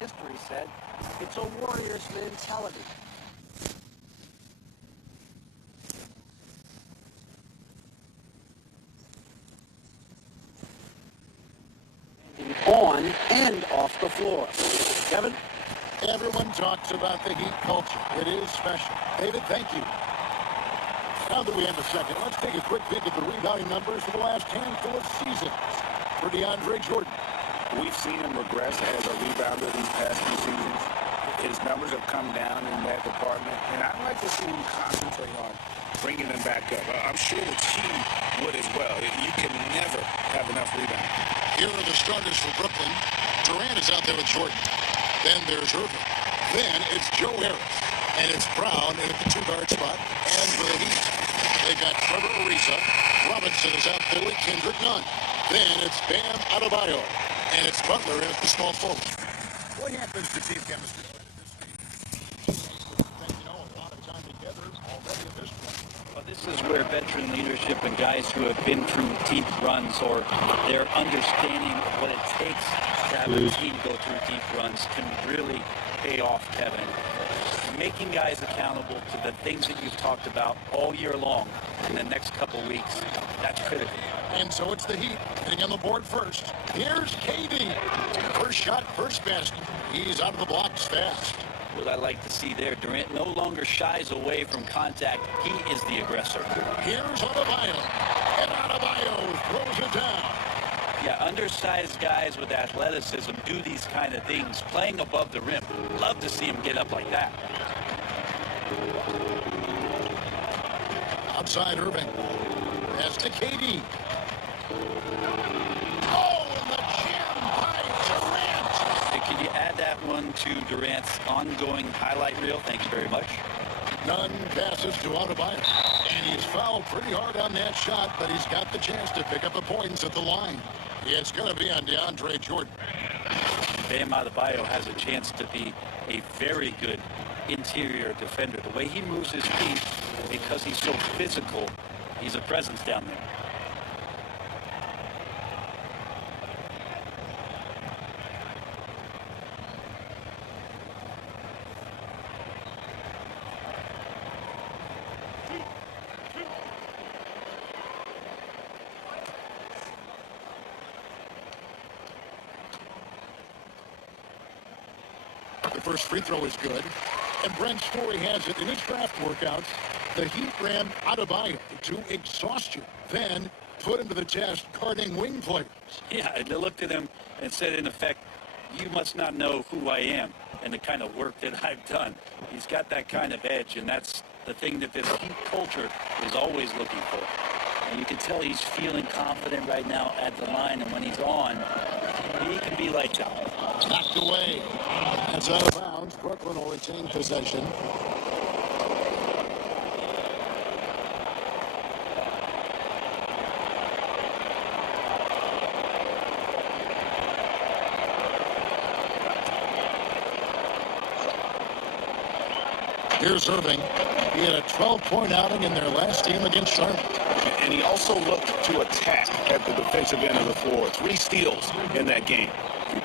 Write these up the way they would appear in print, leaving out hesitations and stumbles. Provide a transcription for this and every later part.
history said, it's a warrior's mentality. On and off the floor. Kevin? Everyone talks about the Heat culture. It is special. David, thank you. Now that we have a second, let's take a quick peek at the rebounding numbers for the last handful of seasons for DeAndre Jordan. We've seen him regress as a rebounder these past few seasons. His numbers have come down in that department, and I'd like to see him concentrate on bringing them back up. I'm sure the team would as well. You can never have enough rebounding. Here are the starters for Brooklyn. Durant is out there with Jordan. Then there's Irving. Then it's Joe Harris. And it's Brown at the two-guard spot. And for the Heat, they got Trevor Ariza. Robinson is out there with Kendrick Nunn. Then it's Bam Adebayo. And it's Butler at the small forward. What happens to team chemistry? This is where veteran leadership and guys who have been through deep runs or their understanding of what it takes to have a team go through deep runs can really pay off, Kevin. Making guys accountable to the things that you've talked about all year long in the next couple weeks, that's critical. And so it's the Heat getting on the board first. Here's KD. First shot, first basket. He's out of the blocks fast. What I like to see there, Durant no longer shies away from contact. He is the aggressor. Here's Adebayo. And Adebayo throws it down. Yeah, undersized guys with athleticism do these kind of things, playing above the rim. Love to see him get up like that. Outside Irving. Pass to KD. Oh, and the jam by Durant. Hey, can you add that one to Durant's ongoing highlight reel? Thanks very much. Nunn passes to Adebayo. And he's fouled pretty hard on that shot, but he's got the chance to pick up the points at the line. It's going to be on DeAndre Jordan. Bam Adebayo has a chance to be a very good interior defender. The way he moves his feet, because he's so physical, he's a presence down there. The first free throw is good. And Brent Story has it in his draft workouts. The Heat ran Adebayo to exhaustion. Then put him to the test guarding wing players. Yeah, they looked at him and said, in effect, you must not know who I am and the kind of work that I've done. He's got that kind of edge, and that's the thing that this Heat culture is always looking for. And you can tell he's feeling confident right now at the line, and when he's on, he can be lights out. Knocked away. That's out of bounds. Brooklyn will retain possession. Here's Irving. He had a 12-point outing in their last game against Charlotte. And he also looked to attack at the defensive end of the floor. 3 steals in that game.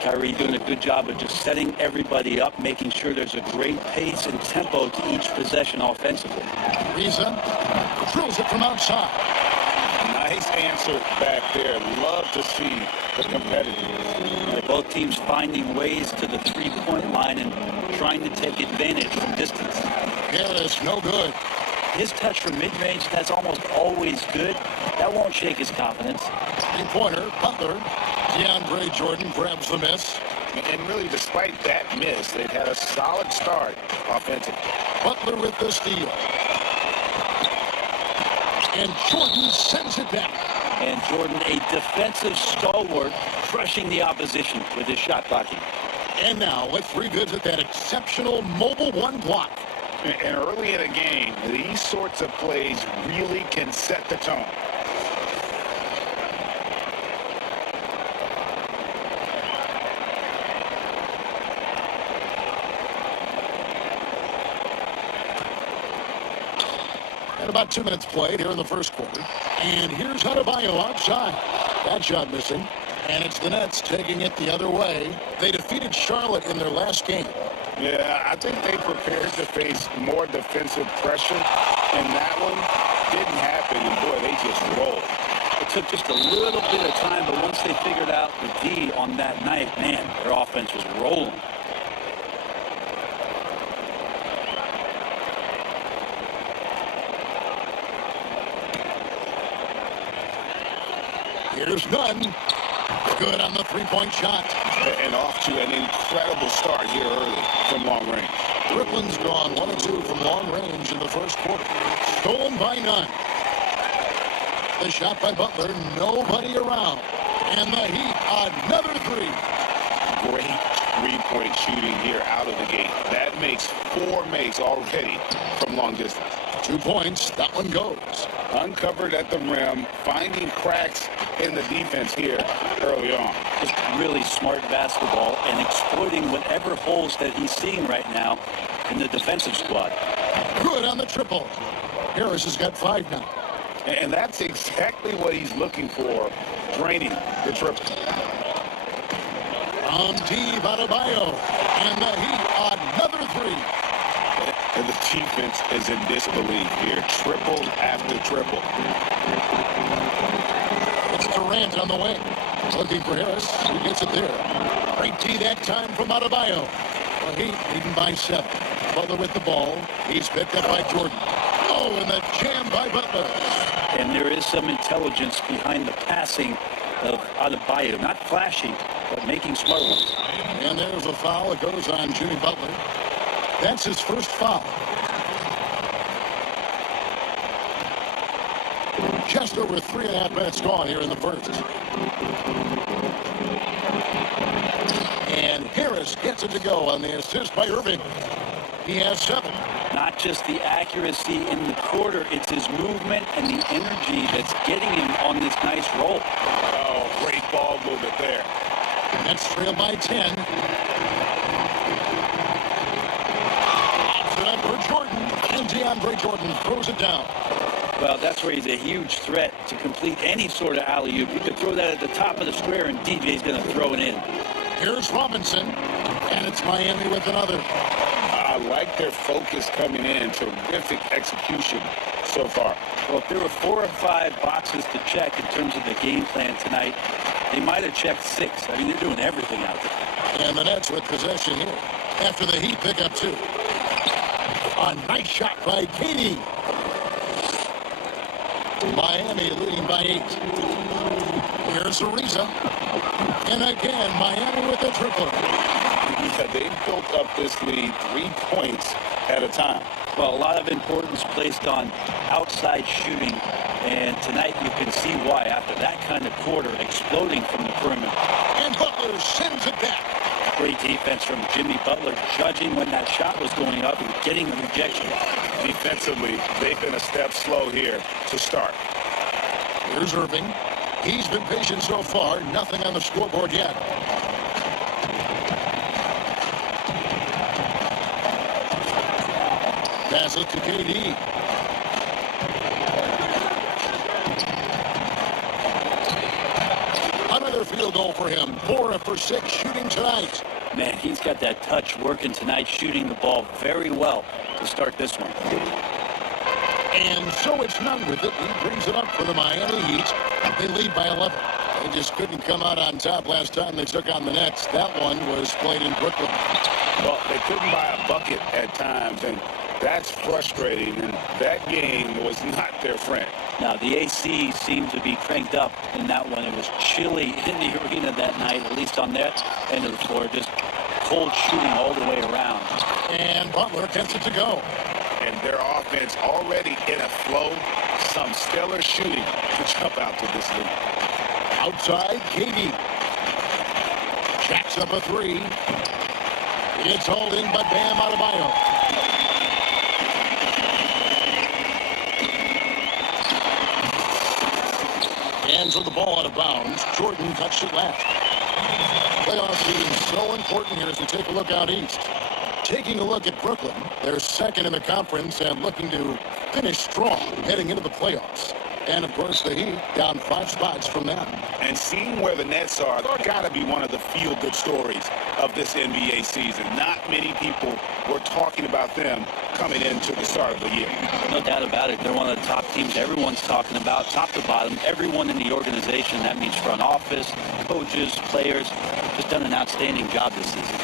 Kyrie doing a good job of just setting everybody up, making sure there's a great pace and tempo to each possession offensively. Ariza drills it from outside. Nice answer back there. Love to see the competitiveness. Both teams finding ways to the three-point line and trying to take advantage from distance. Harris, no good. His touch from mid-range, that's almost always good. That won't shake his confidence. Three-pointer, Butler. DeAndre Jordan grabs the miss. And really, despite that miss, they've had a solid start offensively. Butler with the steal. And Jordan sends it back. And Jordan, a defensive stalwart, crushing the opposition with his shot blocking. And now let's revisit that exceptional mobile one block. And early in a game, these sorts of plays really can set the tone. And about 2 minutes played here in the first quarter. And here's Adebayo outside. That shot missing. And it's the Nets taking it the other way. They defeated Charlotte in their last game. Yeah, I think they prepared to face more defensive pressure, and that one didn't happen, and boy, they just rolled. It took just a little bit of time, but once they figured out the D on that night, man, their offense was rolling. Here's Nunn. Good on the three-point shot. And off to an incredible start here early from long range. Brooklyn's gone 1 of 2 from long range in the first quarter. Stolen by Nunn. The shot by Butler, nobody around. And the Heat, another three. Great three-point shooting here out of the gate. That makes 4 makes already from long distance. 2 points, that one goes. Uncovered at the rim, finding cracks in the defense here early on. Just really smart basketball and exploiting whatever holes that he's seeing right now in the defensive squad. Good on the triple. Harris has got 5 now. And that's exactly what he's looking for, draining the triple. On T. Adebayo. And the Heat, another three. And the defense is in disbelief here. Triple after triple. It's Durant on the wing. He's looking for Harris. He gets it there. Great D that time from Adebayo. The Heat leading by 7. Butler with the ball. He's picked up by Jordan. Oh, and the jam by Butler. And there is some intelligence behind the passing of Adebayo. Not flashy, but making smart ones. And there's a foul. It goes on Jimmy Butler. That's his first foul. Just over 3.5 minutes gone here in the first. And Harris gets it to go on the assist by Irving. He has 7. Not just the accuracy in the quarter, it's his movement and the energy that's getting him on this nice roll. Oh, great ball movement there. That's trailed by 10. Option up for Jordan. And DeAndre Jordan throws it down. Well, that's where he's a huge threat to complete any sort of alley-oop. You could throw that at the top of the square, and DJ's going to throw it in. Here's Robinson. And it's Miami with another. I like their focus coming in. Terrific execution so far. Well, if there were 4 or 5 boxes to check in terms of the game plan tonight, they might have checked 6. I mean, they're doing everything out there. And the Nets with possession here after the Heat pick up 2. A nice shot by Katie. Miami leading by 8. Here's Ariza. And again, Miami with a triple. Yeah, they built up this lead 3 points at a time. Well, a lot of importance placed on outside shooting, and tonight you can see why after that kind of quarter exploding from the perimeter. And Butler sends it back. Great defense from Jimmy Butler, judging when that shot was going up and getting the rejection. Defensively, they've been a step slow here to start. Here's Irving. He's been patient so far. Nothing on the scoreboard yet. Pass it to KD. Another field goal for him. 4 for 6 shooting tonight. Man, he's got that touch working tonight, shooting the ball very well to start this one. And so it's Nunn with it. He brings it up for the Miami Heat. They lead by 11. They just couldn't come out on top last time they took on the Nets. That one was played in Brooklyn. Well, they couldn't buy a bucket at times, and that's frustrating, and that game was not their friend. Now, the AC seemed to be cranked up in that one. It was chilly in the arena that night, at least on that end of the floor. Just cold shooting all the way around. And Butler gets it to go. And their offense already in a flow. Some stellar shooting to jump out to this lead. Outside, KD. Jacks up a 3. It's hauled in by Bam Adebayo. Hands on the ball out of bounds. Jordan cuts it left. Playoff being so important here as we take a look out east. Taking a look at Brooklyn, they're second in the conference and looking to finish strong heading into the playoffs. And, of course, the Heat down 5 spots from them. And seeing where the Nets are, they're got to be one of the feel-good stories of this NBA season. Not many people were talking about them coming into the start of the year. No doubt about it. They're one of the top teams everyone's talking about, top to bottom. Everyone in the organization, that means front office, coaches, players, just done an outstanding job this season.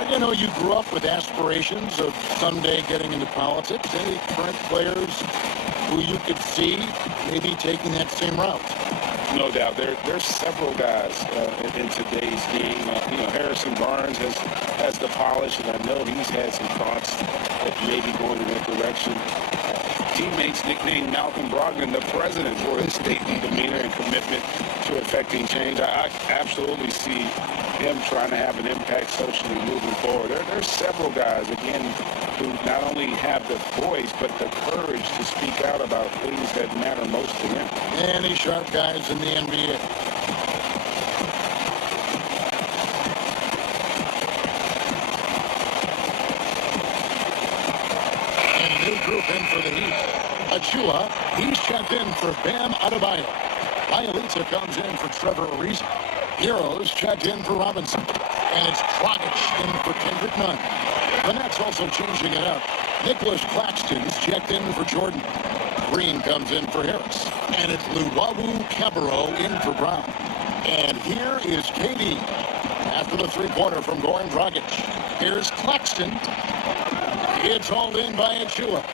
And, you know, you grew up with aspirations of someday getting into politics. Any current players who you could see maybe taking that same route? No doubt. There's several guys in today's game. Harrison Barnes has the polish, and I know he's had some thoughts of maybe going in that direction. Teammates nicknamed Malcolm Brogdon the president for his stately demeanor and commitment to effecting change. I absolutely see him trying to have an impact socially moving forward. There's several guys, again, who not only have the voice, but the courage to speak out about things that matter most to them. Any sharp guys in the NBA. And a new group in for the Heat. Achua, he's checked in for Bam Adebayo. Bielitsa comes in for Trevor Ariza. Heroes checked in for Robinson. And it's Dragic in for Kendrick Nunn. The Nets also changing it up. Nicholas Claxton's checked in for Jordan. Green comes in for Harris. And it's Luwawu Cabarro in for Brown. And here is KD after the three-pointer from Goran Dragic. Here's Claxton. It's hauled in by Achua.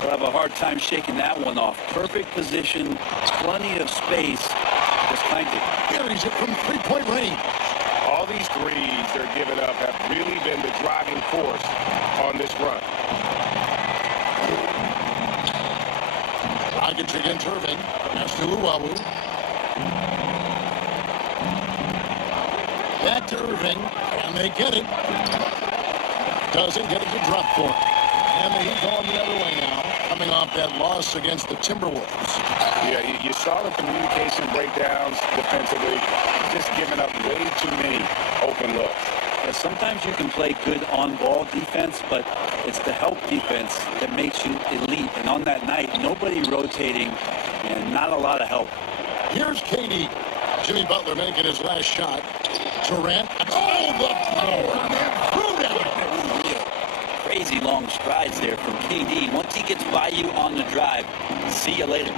They'll have a hard time shaking that one off. Perfect position, plenty of space. Just kind of. Here he's it from three-point range. All these threes they're giving up have really been the driving force on this run. Dragic against Irving. That's to Luwawu. Back to Irving. And they get it. Doesn't get it to drop for him. And the Heat going the other way now, coming off that loss against the Timberwolves. Yeah, you saw the communication breakdowns defensively, just giving up way too many open looks. Yeah, sometimes you can play good on-ball defense, but it's the help defense that makes you elite. And on that night, nobody rotating and not a lot of help. Here's KD. Jimmy Butler making his last shot. Durant. Oh, the power, man. Crazy long strides there from KD. Once he gets by you on the drive, see you later.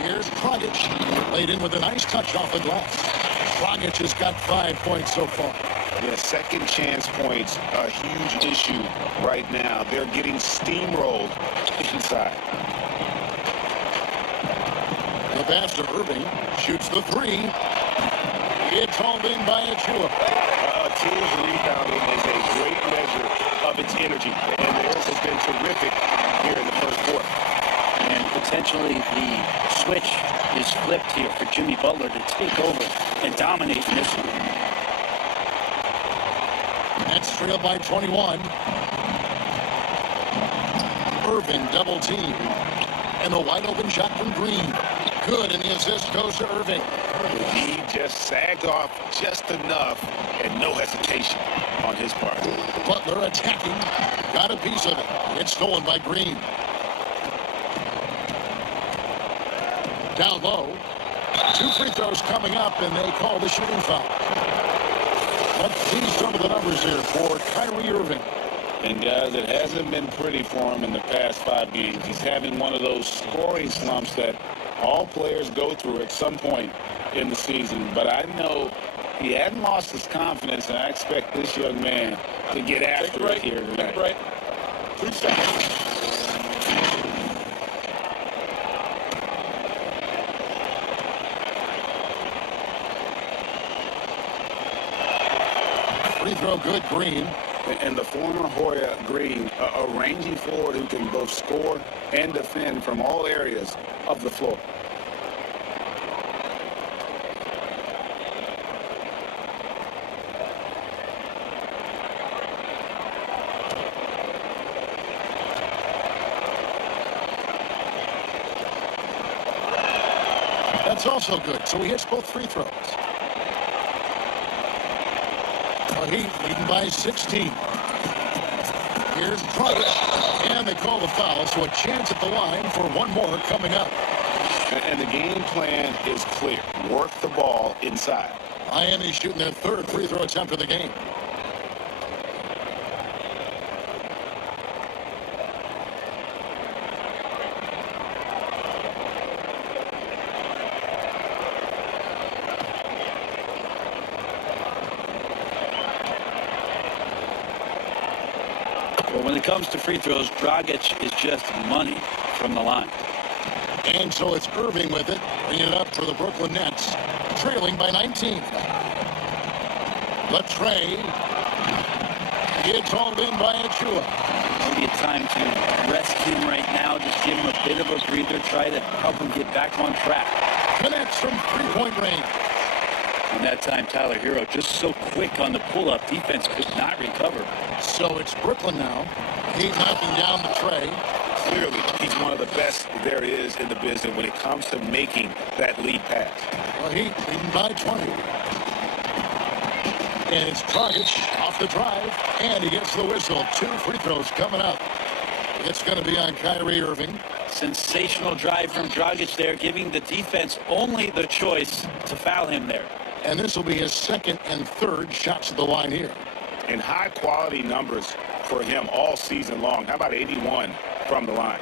Here's Dragic. Laid in with a nice touch off the glass. Dragic has got 5 points so far. The second chance points, a huge issue right now. They're getting steamrolled inside. The pass to Irving. Shoots the three. It's hauled in by Achua. A team's rebounding is a great measure of its energy, and theirs has been terrific here in the first quarter. And potentially the switch is flipped here for Jimmy Butler to take over and dominate in this one. Nets trail by 21. Irving double team. And a wide open shot from Green. Good, and the assist goes to Irving. He just sagged off just enough and no hesitation on his part. Butler attacking. Got a piece of it. It's stolen by Green. Down low. 2 free throws coming up, and they call the shooting foul. Let's see some of the numbers here for Kyrie Irving. And guys, it hasn't been pretty for him in the past 5 games. He's having one of those scoring slumps that all players go through at some point in the season. But I know he hadn't lost his confidence, and I expect this young man to get after it here tonight. Right. 2 seconds. Free throw good, Green. And the former Hoya Green, a rangy forward who can both score and defend from all areas of the floor. That's also good. So he hits both free throws. But Heat leading by 16. Here's Dragic. And they call the foul, so a chance at the line for one more coming up. And the game plan is clear. Work the ball inside. Miami shooting their third free throw attempt of the game. Well, when it comes to free throws, Dragic is just money from the line. And so it's Irving with it, bringing it up for the Brooklyn Nets, trailing by 19. Latrey. It's hauled in by Achua. Maybe it's time to rest him right now, just give him a bit of a breather, try to help him get back on track. Connects from three-point range. And that time, Tyler Hero just so quick on the pull-up. Defense could not recover. So it's Brooklyn now. He's knocking down the tray. Clearly, he's one of the best there is in the business when it comes to making that lead pass. Well, he's leading by 20. And it's Dragic off the drive, and he gets the whistle. 2 free throws coming up. It's going to be on Kyrie Irving. Sensational drive from Dragic there, giving the defense only the choice to foul him there. And this will be his second and third shots at the line here. And high-quality numbers for him all season long. How about 81 from the line?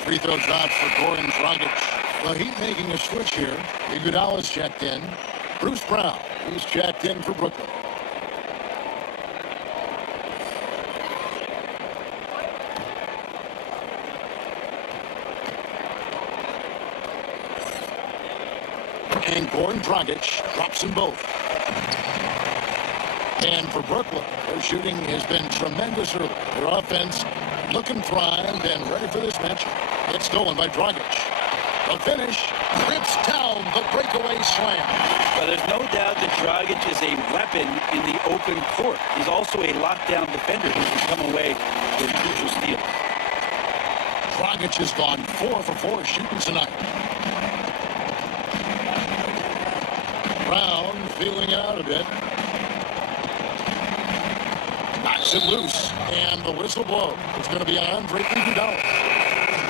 Free throw drops for Goran Dragic. Well, he's making a switch here. Iguodala's checked in. Bruce Brown, he's checked in for Brooklyn. And Goran Dragic drops them both. And for Brooklyn, their shooting has been tremendous early. Their offense looking primed and ready for this match. It's stolen by Dragic. The finish rips down the breakaway slam. Well, there's no doubt that Dragic is a weapon in the open court. He's also a lockdown defender who can come away with crucial steals. Dragic has gone 4 for 4 shooting tonight. Brown feeling it out a bit. Knocks it loose, and the whistle blows. It's going to be on Andre Iguodala.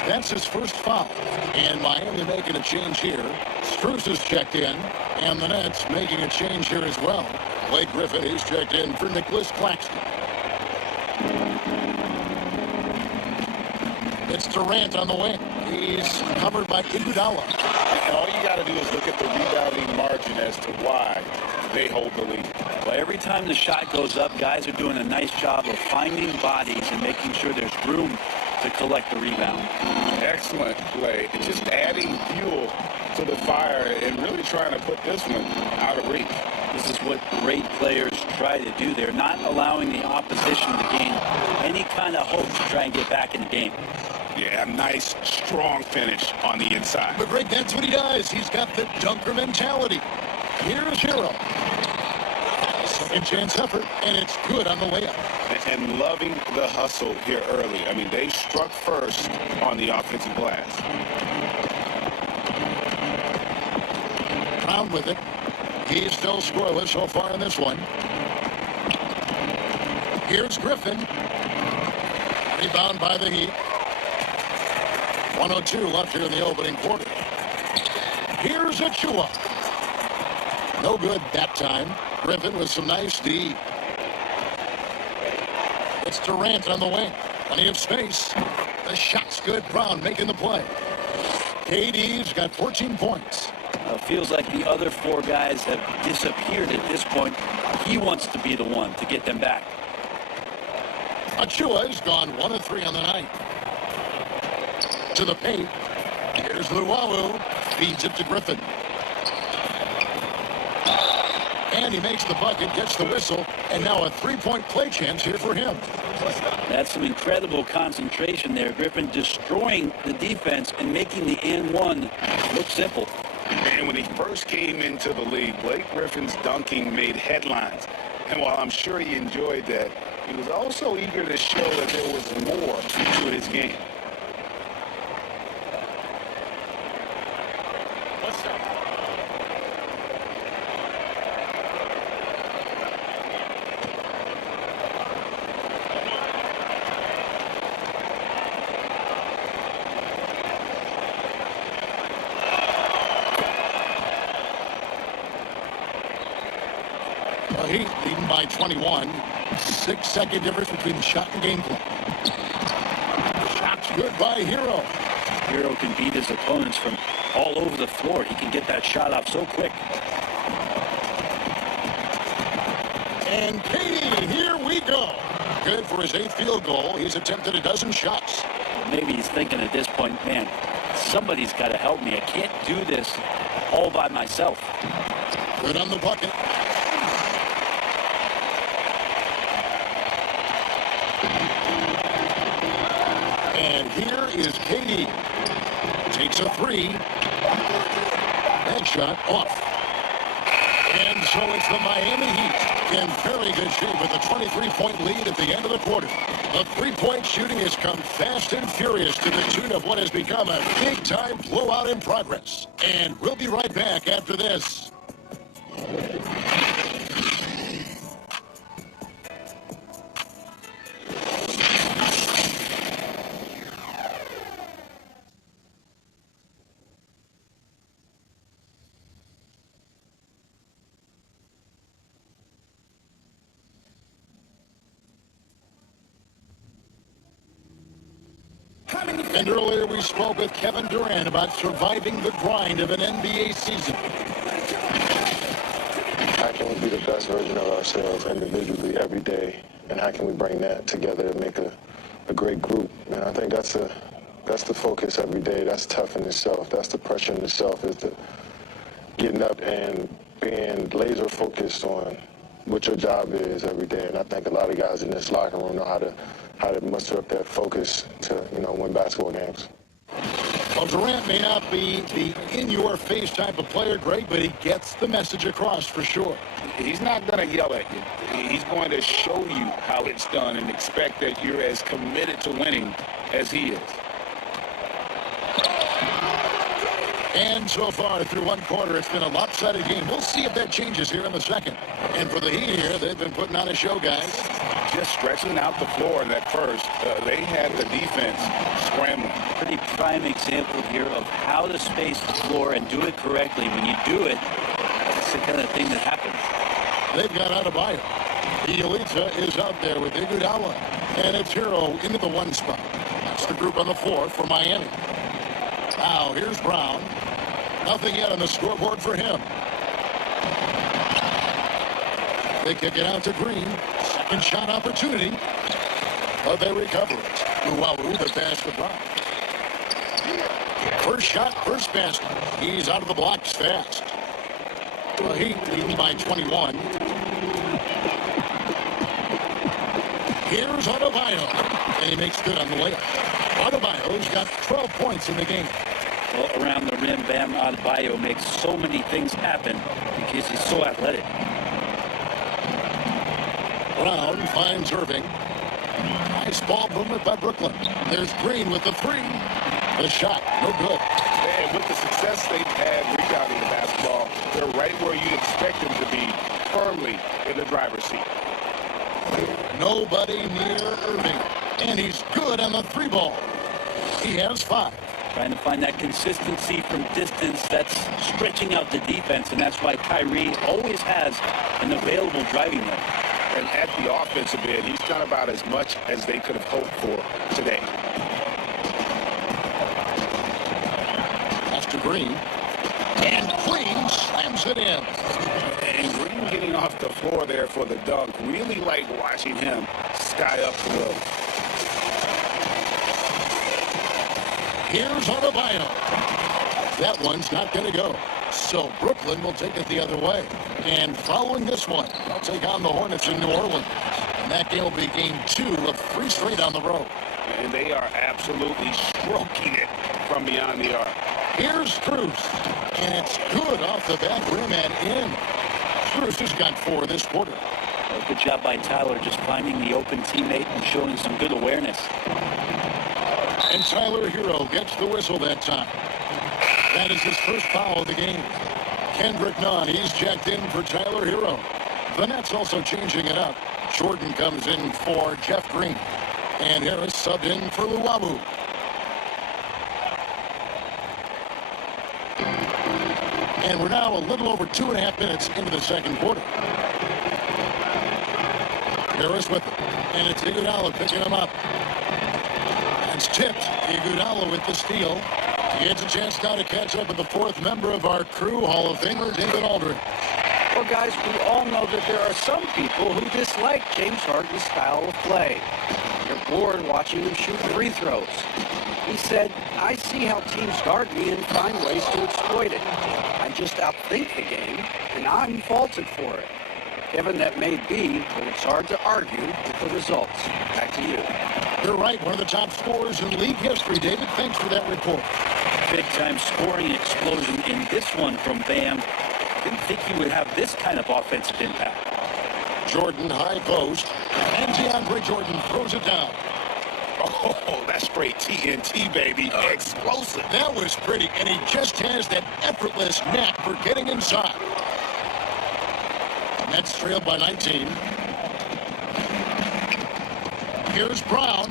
That's his first foul. And Miami making a change here. Strus is checked in, and the Nets making a change here as well. Blake Griffin is checked in for Nicholas Claxton. It's Durant on the wing. He's covered by Iguodala. And all you got to do is look at the rebounding margin as to why they hold the lead. Well, every time the shot goes up, guys are doing a nice job of finding bodies and making sure there's room to collect the rebound. Excellent play. Just adding fuel to the fire and really trying to put this one out of reach. This is what great players try to do. They're not allowing the opposition to gain any kind of hope to try and get back in the game. Yeah, nice, strong finish on the inside. But Greg, that's what he does. He's got the dunker mentality. Here's Hero. Second chance effort, and it's good on the layup. And loving the hustle here early. I mean, they struck first on the offensive glass. Brown with it. He's still scoreless so far in this one. Here's Griffin. Rebound by the Heat. 1:02 left here in the opening quarter. Here's Achua. No good that time. Griffin with some nice D. It's Durant on the wing. Plenty of space. The shot's good. Brown making the play. KD's got 14 points. Feels like the other 4 guys have disappeared at this point. He wants to be the one to get them back. Achua has gone 1 of 3 on the night. To the paint. Here's Luwawu. Feeds it to Griffin. And he makes the bucket, gets the whistle, and now a 3-point play chance here for him. That's some incredible concentration there. Griffin destroying the defense and making the and one look simple. And when he first came into the league, Blake Griffin's dunking made headlines. And while I'm sure he enjoyed that, he was also eager to show that there was more to his game. Heat leading by 21. 6-second difference between the shot and game clock. Shot's good by Hero. Hero can beat his opponents from all over the floor. He can get that shot off so quick. And Katie, here we go. Good for his 8th field goal. He's attempted a dozen shots. Maybe he's thinking at this point, man, somebody's got to help me. I can't do this all by myself. Good on the bucket. And here is Katie. Takes a 3. That shot off. And so it's the Miami Heat in very good shape with a 23-point lead at the end of the quarter. The three-point shooting has come fast and furious to the tune of what has become a big-time blowout in progress. And we'll be right back after this. And earlier we spoke with Kevin Durant about surviving the grind of an NBA season. How can we be the best version of ourselves individually every day? And how can we bring that together and make a great group? And I think that's the focus every day. That's tough in itself. That's the pressure in itself, is the getting up and being laser focused on what your job is every day. And I think a lot of guys in this locker room know how to muster up that focus to, win basketball games. Well, Durant may not be the in-your-face type of player, Greg, but he gets the message across for sure. He's not going to yell at you. He's going to show you how it's done and expect that you're as committed to winning as he is. And so far, through one quarter, it's been a lopsided game. We'll see if that changes here in the second. And for the Heat here, they've been putting on a show, guys. Just stretching out the floor in that first. They had the defense scrambling. Pretty prime example here of how to space the floor and do it correctly. When you do it, that's the kind of thing that happens. They've got Adebayo. Bielitsa is out there with Iguodala. And it's Hero into the one spot. That's the group on the floor for Miami. Now, here's Brown. Nothing yet on the scoreboard for him. They kick it out to Green. Second shot opportunity. But they recover it. Luau, the pass to Brown. First shot, first basket. He's out of the blocks fast. The Heat leading by 21. Here's Adebayo. And he makes good on the layup. Adebayo's got 12 points in the game. Well, around the rim, Bam Adebayo makes so many things happen because he's so athletic. Brown finds Irving. Nice ball movement by Brooklyn. There's Green with the 3. The shot, no good. And with the success they've had rebounding the basketball, they're right where you'd expect them to be, firmly in the driver's seat. Nobody near Irving. And he's good on the 3 ball. He has 5. Trying to find that consistency from distance, that's stretching out the defense, and that's why Kyrie always has an available driving lane. And at the offensive end, he's done about as much as they could have hoped for today. That's to Green. And Green slams it in. And Green getting off the floor there for the dunk. Really like watching him sky up the road. Here's Adebayo. That one's not going to go. So Brooklyn will take it the other way. And following this one, they'll take on the Hornets in New Orleans. And that game will be game 2 of 3 straight on the road. And they are absolutely stroking it from beyond the arc. Here's Cruz. And it's good off the back rim and in. Cruz has got 4 this quarter. Well, good job by Tyler just finding the open teammate and showing some good awareness. And Tyler Hero gets the whistle that time. That is his first foul of the game. Kendrick Nunn, he's checked in for Tyler Hero. The Nets also changing it up. Jordan comes in for Jeff Green. And Harris subbed in for Luau. And we're now a little over 2.5 minutes into the second quarter. Harris with it. And it's Iguodala picking him up. It's tipped. Iguodala with the steal. He gets a chance now to catch up with the fourth member of our crew, Hall of Famer David Aldridge. Well, guys, we all know that there are some people who dislike James Harden's style of play. You're bored watching him shoot free throws. He said, I see how teams guard me and find ways to exploit it. I just outthink the game, and I'm faulted for it. Kevin, that may be, but it's hard to argue with the results. Back to you. You're right, one of the top scorers in league history, David. Thanks for that report. Big-time scoring explosion in this one from Bam. Didn't think he would have this kind of offensive impact. Jordan, high post, and DeAndre Jordan throws it down. Oh, that's straight TNT, baby. Explosive. That was pretty, and he just has that effortless knack for getting inside. Nets trailed by 19. Here's Brown.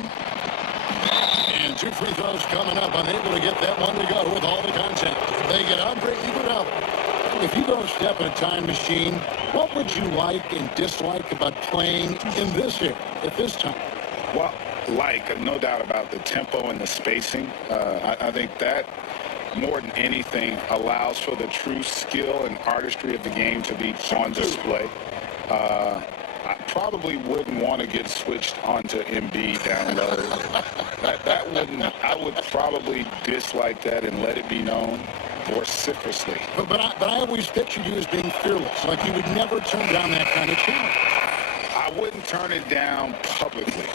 And 2 free throws coming up. Unable to get that one to go with all the contact. They get Andre Iguodala. If you go step in a time machine, what would you like and dislike about playing in this era at this time? Well, no doubt about the tempo and the spacing. I think that, more than anything, allows for the true skill and artistry of the game to be on display. I probably wouldn't want to get switched onto Embiid down low. that wouldn't. I would probably dislike that and let it be known vociferously. But I always pictured you as being fearless, like you would never turn down that kind of challenge. I wouldn't turn it down publicly.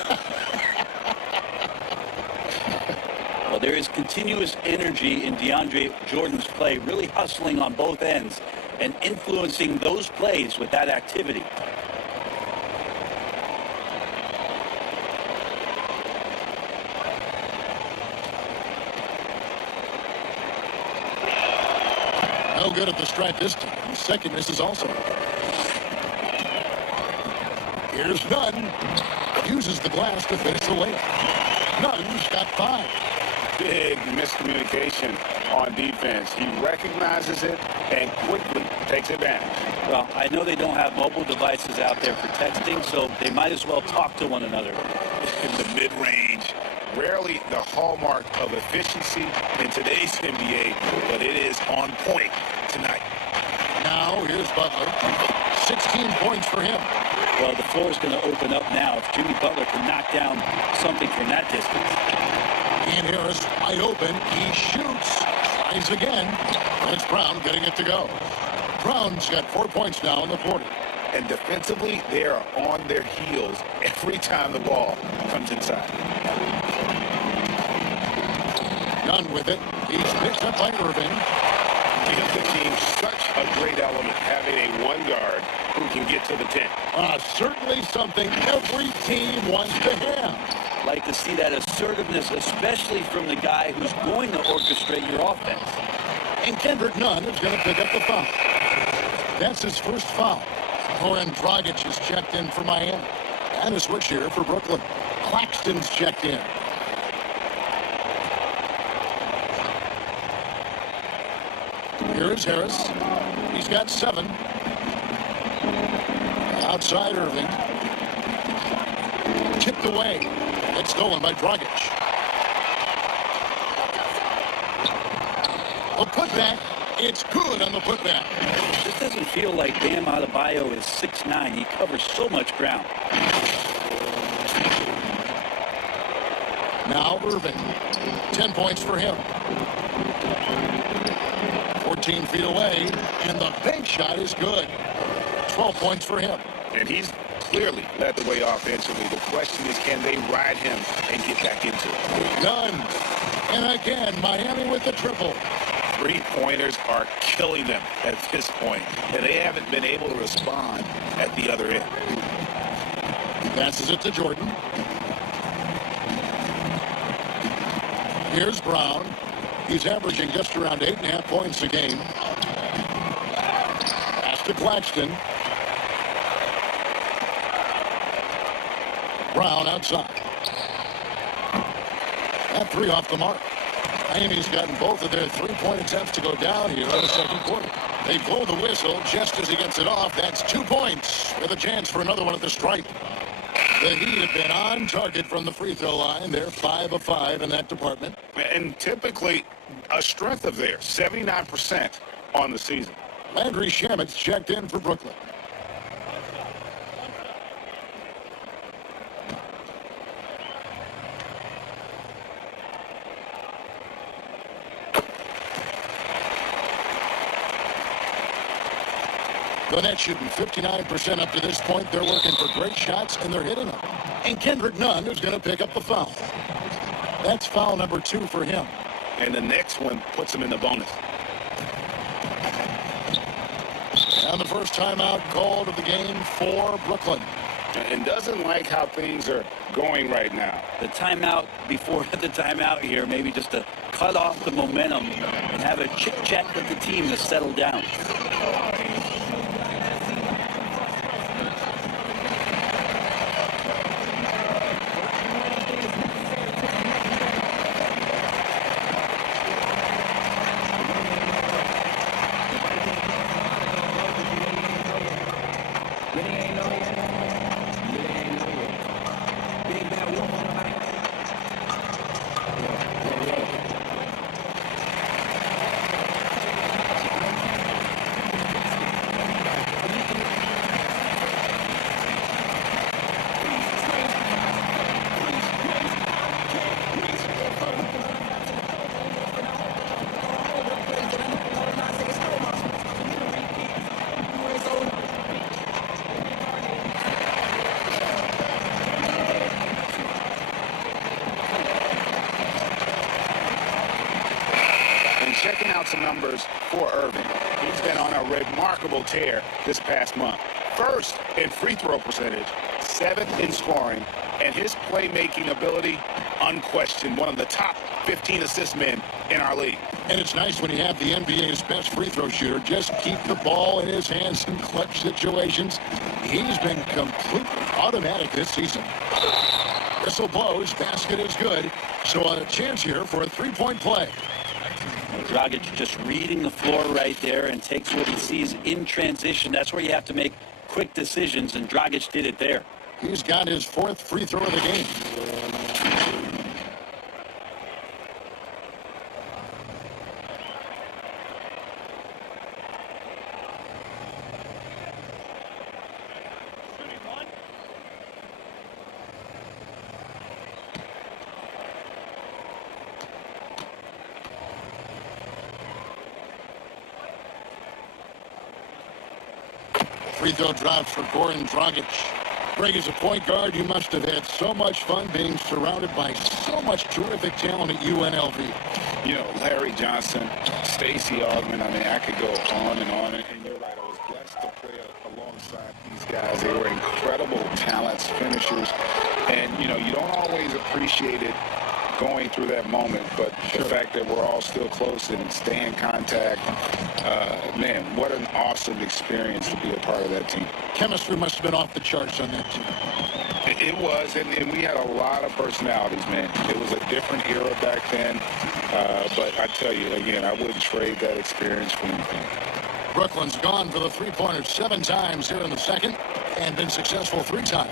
Well, there is continuous energy in DeAndre Jordan's play, really hustling on both ends and influencing those plays with that activity. No good at the stripe this time. Second miss is also. Here's Nunn. Uses the glass to finish the layup. Nunn's got 5. Big miscommunication on defense. He recognizes it and quickly takes advantage. Well, I know they don't have mobile devices out there for texting, so they might as well talk to one another. In the mid-range, rarely the hallmark of efficiency in today's NBA, but it is on point tonight. Now, here's Butler. 16 points for him. Well, the floor is going to open up now if Jimmy Butler can knock down something from that distance. And Harris wide open. He shoots. Tries again. And it's Brown getting it to go. Brown's got 4 points now in the quarter. And defensively, they are on their heels every time the ball comes inside. Nunn with it. He's picked up by Irving. Gives the team such a great element, having a one guard who can get to the 10. Certainly something every team wants to have. Like to see that assertiveness, especially from the guy who's going to orchestrate your offense. And Kendrick Nunn is going to pick up the foul. That's his first foul. Goran Dragic is checked in for Miami. And a switch here for Brooklyn. Claxton's checked in. Here's Harris. He's got 7. Outside Irving. Tipped away. It's stolen by Dragic. A putback. It's good on the putback. This doesn't feel like Bam Adebayo is 6'9". He covers so much ground. Now Irving. 10 points for him. 14 feet away, and the bank shot is good. 12 points for him. And he's clearly led the way offensively. The question is, can they ride him and get back into it? None. And again, Miami with the triple. Three-pointers are killing them at this point, and they haven't been able to respond at the other end. He passes it to Jordan. Here's Brown. He's averaging just around 8.5 points a game. Pass to Claxton. Brown outside. That 3 off the mark. Miami's gotten both of their 3-point attempts to go down here in the second quarter. They blow the whistle just as he gets it off. That's 2 points with a chance for another one at the stripe. The Heat have been on target from the free throw line. They're 5 of 5 in that department. And typically a strength of theirs, 79% on the season. Landry Shamit's checked in for Brooklyn. The Nets shooting 59% up to this point. They're looking for great shots, and they're hitting them. And Kendrick Nunn is going to pick up the foul. That's foul number 2 for him. And the next one puts him in the bonus. And the first timeout called of the game for Brooklyn. And doesn't like how things are going right now. The timeout before the timeout here, maybe just to cut off the momentum and have a chit-chat with the team to settle down. Checking out some numbers for Irving. He's been on a remarkable tear this past month. First in free throw percentage, 7th in scoring, and his playmaking ability, unquestioned, one of the top 15 assist men in our league. And it's nice when you have the NBA's best free throw shooter just keep the ball in his hands in clutch situations. He's been completely automatic this season. Whistle blows, basket is good, so a chance here for a three-point play. Dragic just reading the floor right there and takes what he sees in transition. That's where you have to make quick decisions, and Dragic did it there. He's got his 4th free throw of the game. Free throw drops for Goran Dragic. Greg, as a point guard, you must have had so much fun being surrounded by so much terrific talent at UNLV. You know, Larry Johnson, Stacey Augmon, I mean, I could go on and on. And you're right, I was blessed to play alongside these guys. They were incredible talents, finishers. And, you know, you don't always appreciate it going through that moment, but the fact that we're all still close and stay in contact, man, what an awesome experience to be a part of that team. Chemistry must have been off the charts on that team. It was, and we had a lot of personalities, man. It was a different era back then, but I tell you, again, I wouldn't trade that experience for anything. Brooklyn's gone for the three-pointer 7 times here in the second and been successful 3 times.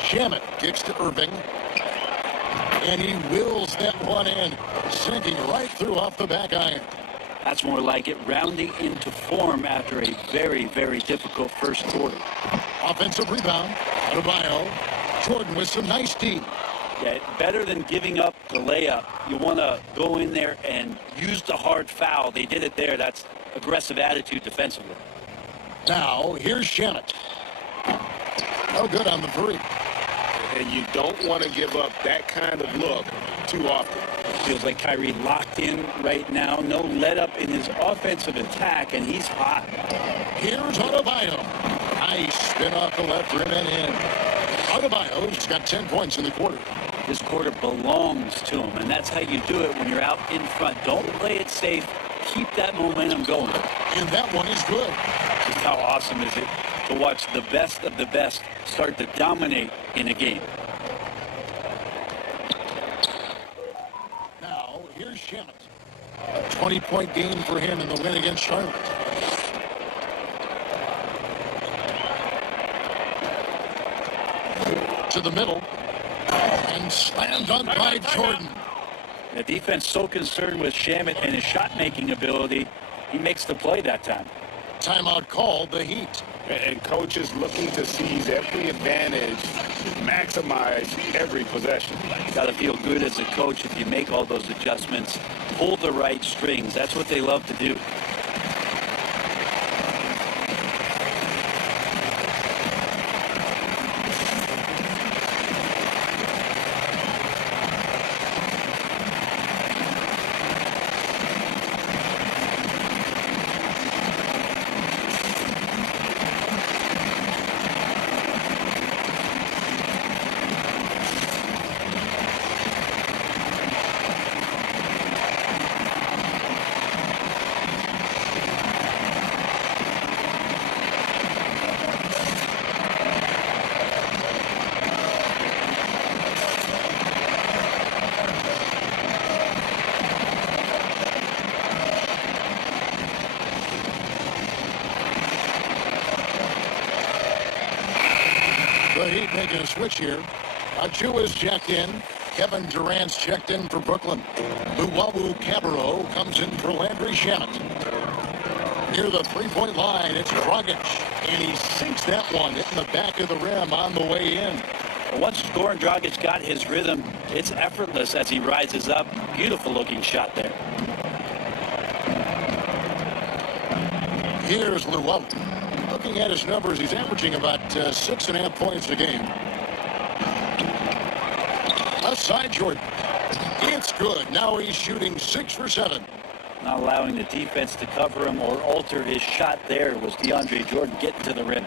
Shamet gets to Irving, and he wills that one in, sinking right through off the back iron. That's more like it, rounding into form after a very, very difficult first quarter. Offensive rebound, Adebayo. Jordan with some nice D. Yeah, better than giving up the layup. You want to go in there and use the hard foul. They did it there. That's aggressive attitude defensively. Now, here's Shamet. No good on the 3. And you don't want to give up that kind of look too often. Feels like Kyrie locked in right now. No let up in his offensive attack, and he's hot. Here's Adebayo. Nice spin off the left rim and in. Adebayo's got 10 points in the quarter. This quarter belongs to him, and that's how you do it when you're out in front. Don't play it safe. Keep that momentum going. And that one is good. Just how awesome is it to watch the best of the best start to dominate in a game. Now, here's Shamet. A 20-point game for him in the win against Charlotte. To the middle. And slammed on by Jordan. The defense so concerned with Shamet and his shot-making ability, he makes the play that time. Timeout called the Heat. And coaches looking to seize every advantage, maximize every possession. Got to feel good as a coach if you make all those adjustments, pull the right strings. That's what they love to do. The Heat making a switch here. Achua's checked in. Kevin Durant's checked in for Brooklyn. Luwawu Cabarro comes in for Landry Shamet. Near the three-point line, it's Dragic. And he sinks that one in the back of the rim on the way in. Once Goran Dragic got his rhythm, it's effortless as he rises up. Beautiful-looking shot there. Here's Luwawu. Looking at his numbers, he's averaging about 6.5 points a game. Left side, Jordan. It's good. Now he's shooting 6 for 7. Not allowing the defense to cover him or alter his shot there was DeAndre Jordan getting to the rim.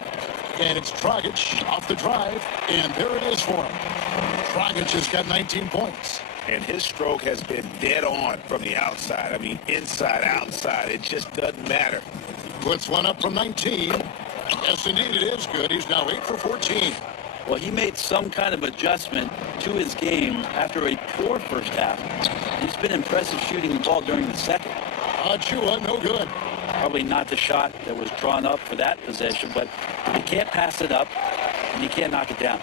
And it's Dragic off the drive, and there it is for him. Dragic has got 19 points. And his stroke has been dead on from the outside. I mean, inside, outside. It just doesn't matter. Puts one up from 19. Yes, indeed, it is good. He's now 8 for 14. Well, he made some kind of adjustment to his game after a poor first half. He's been impressive shooting the ball during the second. Achua, no good. Probably not the shot that was drawn up for that possession, but you can't pass it up, and you can't knock it down.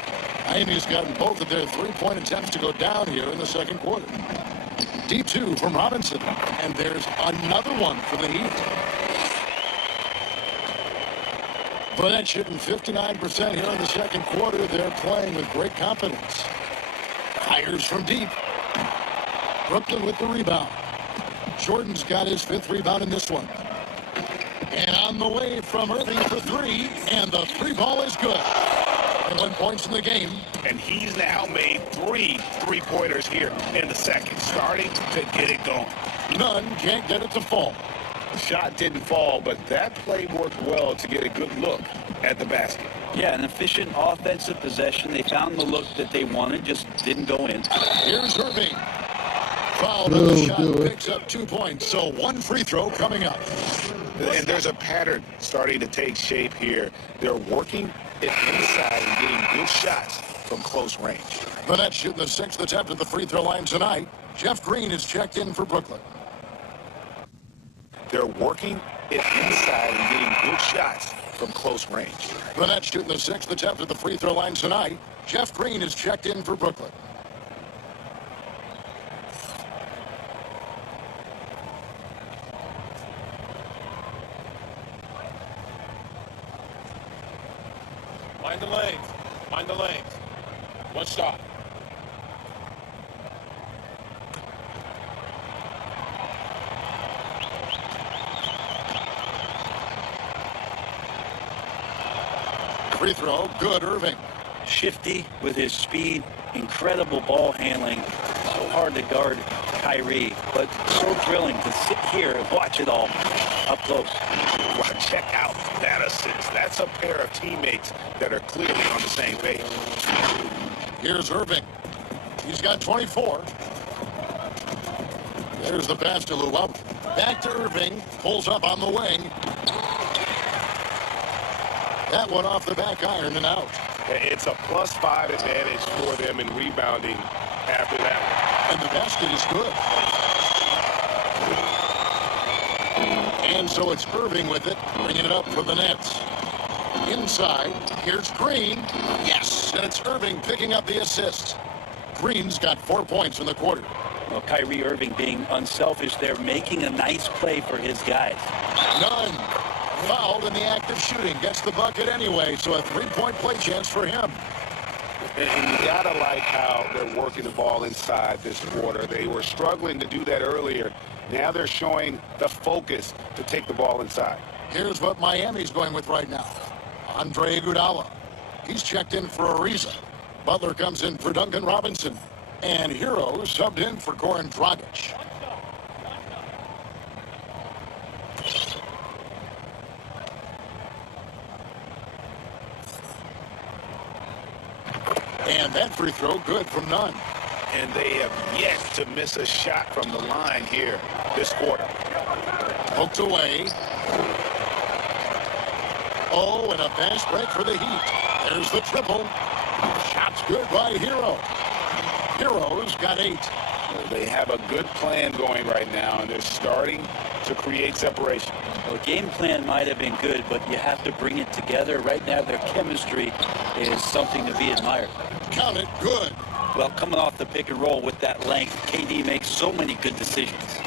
Miami's gotten both of their three-point attempts to go down here in the second quarter. D2 from Robinson. And there's another one for the Heat. Burnett shooting 59% here in the second quarter. They're playing with great confidence. Fires from deep. Brooklyn with the rebound. Jordan's got his 5th rebound in this one. And on the way from Irving for 3. And the 3 ball is good. 1 points in the game. And he's now made 3 3-pointers here in the second, starting to get it going. None can't get it to fall. The shot didn't fall, but that play worked well to get a good look at the basket. Yeah, an efficient offensive possession. They found the look that they wanted, just didn't go in. Here's Irving. Fouled on the shot, picks up 2 points. So 1 free throw coming up. And there's a pattern starting to take shape here. They're working it inside and getting good shots from close range. Burnett shooting the 6th attempt at the free throw line tonight. Jeff Green is checked in for Brooklyn. They're working it inside and getting good shots from close range. Burnett shooting the 6th attempt at the free throw line tonight. Jeff Green is checked in for Brooklyn. Mind the lanes. Mind the lanes. 1 shot. Free throw, good, Irving. Shifty with his speed, incredible ball handling. So hard to guard Kyrie, but so thrilling to sit here and watch it all up close. Wow, check out that assist. That's a pair of teammates that are clearly on the same page. Here's Irving. He's got 24. There's the pass to Luwawu. Back to Irving. Pulls up on the wing. That one off the back iron and out. It's a +5 advantage for them in rebounding after that one. And the basket is good. And so it's Irving with it, bringing it up for the Nets. Inside, here's Green. Yes, and it's Irving picking up the assist. Green's got 4 points in the quarter. Well, Kyrie Irving being unselfish there, making a nice play for his guys. None. Fouled in the act of shooting. Gets the bucket anyway, so a 3-point play chance for him. And you got to like how they're working the ball inside this quarter. They were struggling to do that earlier. Now they're showing the focus to take the ball inside. Here's what Miami's going with right now. Andre Iguodala. He's checked in for Ariza. Butler comes in for Duncan Robinson. And Hero subbed in for Goran Dragic. And that free throw good from none. And they have yet to miss a shot from the line here this quarter. Poked away. Oh, and a fast break for the Heat. There's the triple. Shot's good by Hero. Hero's got 8. They have a good plan going right now, and they're starting to create separation. Well, the game plan might have been good, but you have to bring it together. Right now, their chemistry is something to be admired. Count it, good. Well, coming off the pick and roll with that length, KD makes so many good decisions.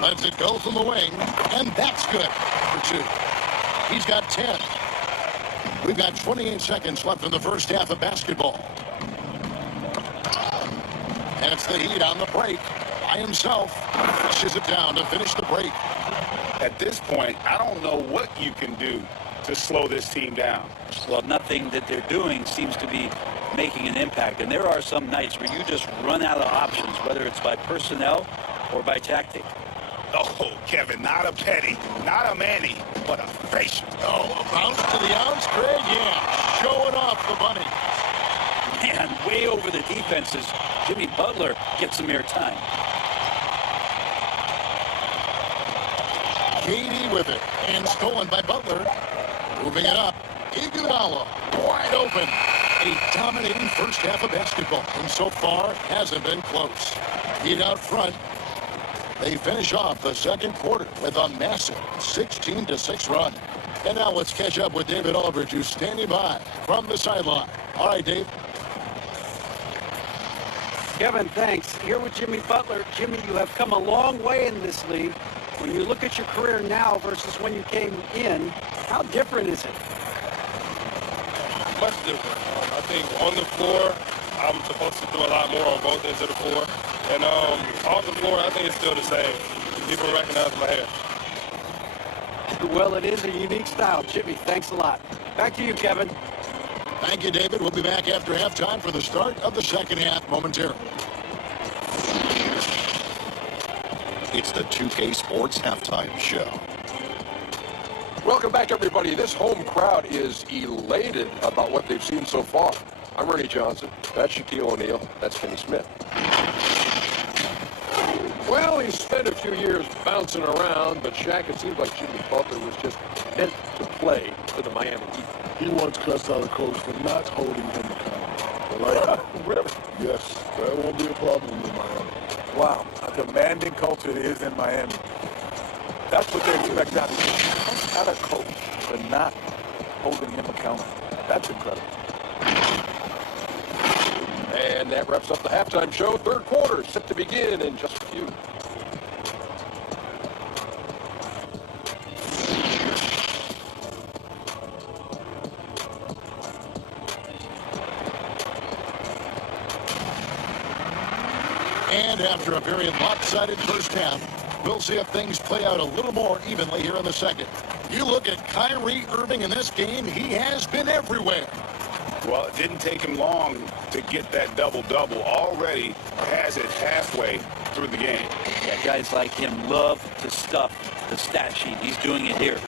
Lets it go from the wing, and that's good for 2. He's got 10. We've got 28 seconds left in the first half of basketball. And it's the Heat on the break by himself. Pushes it down to finish the break. At this point, I don't know what you can do to slow this team down. Well, nothing that they're doing seems to be making an impact. And there are some nights where you just run out of options, whether it's by personnel or by tactic. Oh, Kevin, not a Petty, not a Manny, but a facial. Oh, a bounce to the outs, Craig, yeah. Showing off the bunny. Man, way over the defenses. Jimmy Butler gets some air time. KD with it, and stolen by Butler. Moving it up. Iguodala, wide open. A dominating first half of basketball, and so far hasn't been close. Heat out front. They finish off the second quarter with a massive 16-6 run. And now let's catch up with David Aldridge, who's standing by from the sideline. All right, Dave. Kevin, thanks. Here with Jimmy Butler. Jimmy, you have come a long way in this league. When you look at your career now versus when you came in, how different is it? Much different. I think on the floor, I'm supposed to do a lot more on both ends of the floor. And off the floor, I think it's still the same. People recognize my hair. Well, it is a unique style. Jimmy, thanks a lot. Back to you, Kevin. Thank you, David. We'll be back after halftime for the start of the second half momentarily. It's the 2K Sports Halftime Show. Welcome back, everybody. This home crowd is elated about what they've seen so far. I'm Ernie Johnson. That's Shaquille O'Neal. That's Kenny Smith. Well, he spent a few years bouncing around, but Shaq, it seems like Jimmy Butler was just meant to play for the Miami Heat. He once cussed out a coach for not holding him accountable. Really? Yes, that won't be a problem in Miami. Wow, a demanding culture it is in Miami. That's what they expect out of you. Not a coach for not holding him accountable. That's incredible. And that wraps up the halftime show. Third quarter set to begin in just a few. And after a very lopsided first half, we'll see if things play out a little more evenly here in the second. You look at Kyrie Irving in this game, he has been everywhere. Well, it didn't take him long to get that double-double. Already has it halfway through the game. Yeah, guys like him love to stuff the stat sheet. He's doing it here.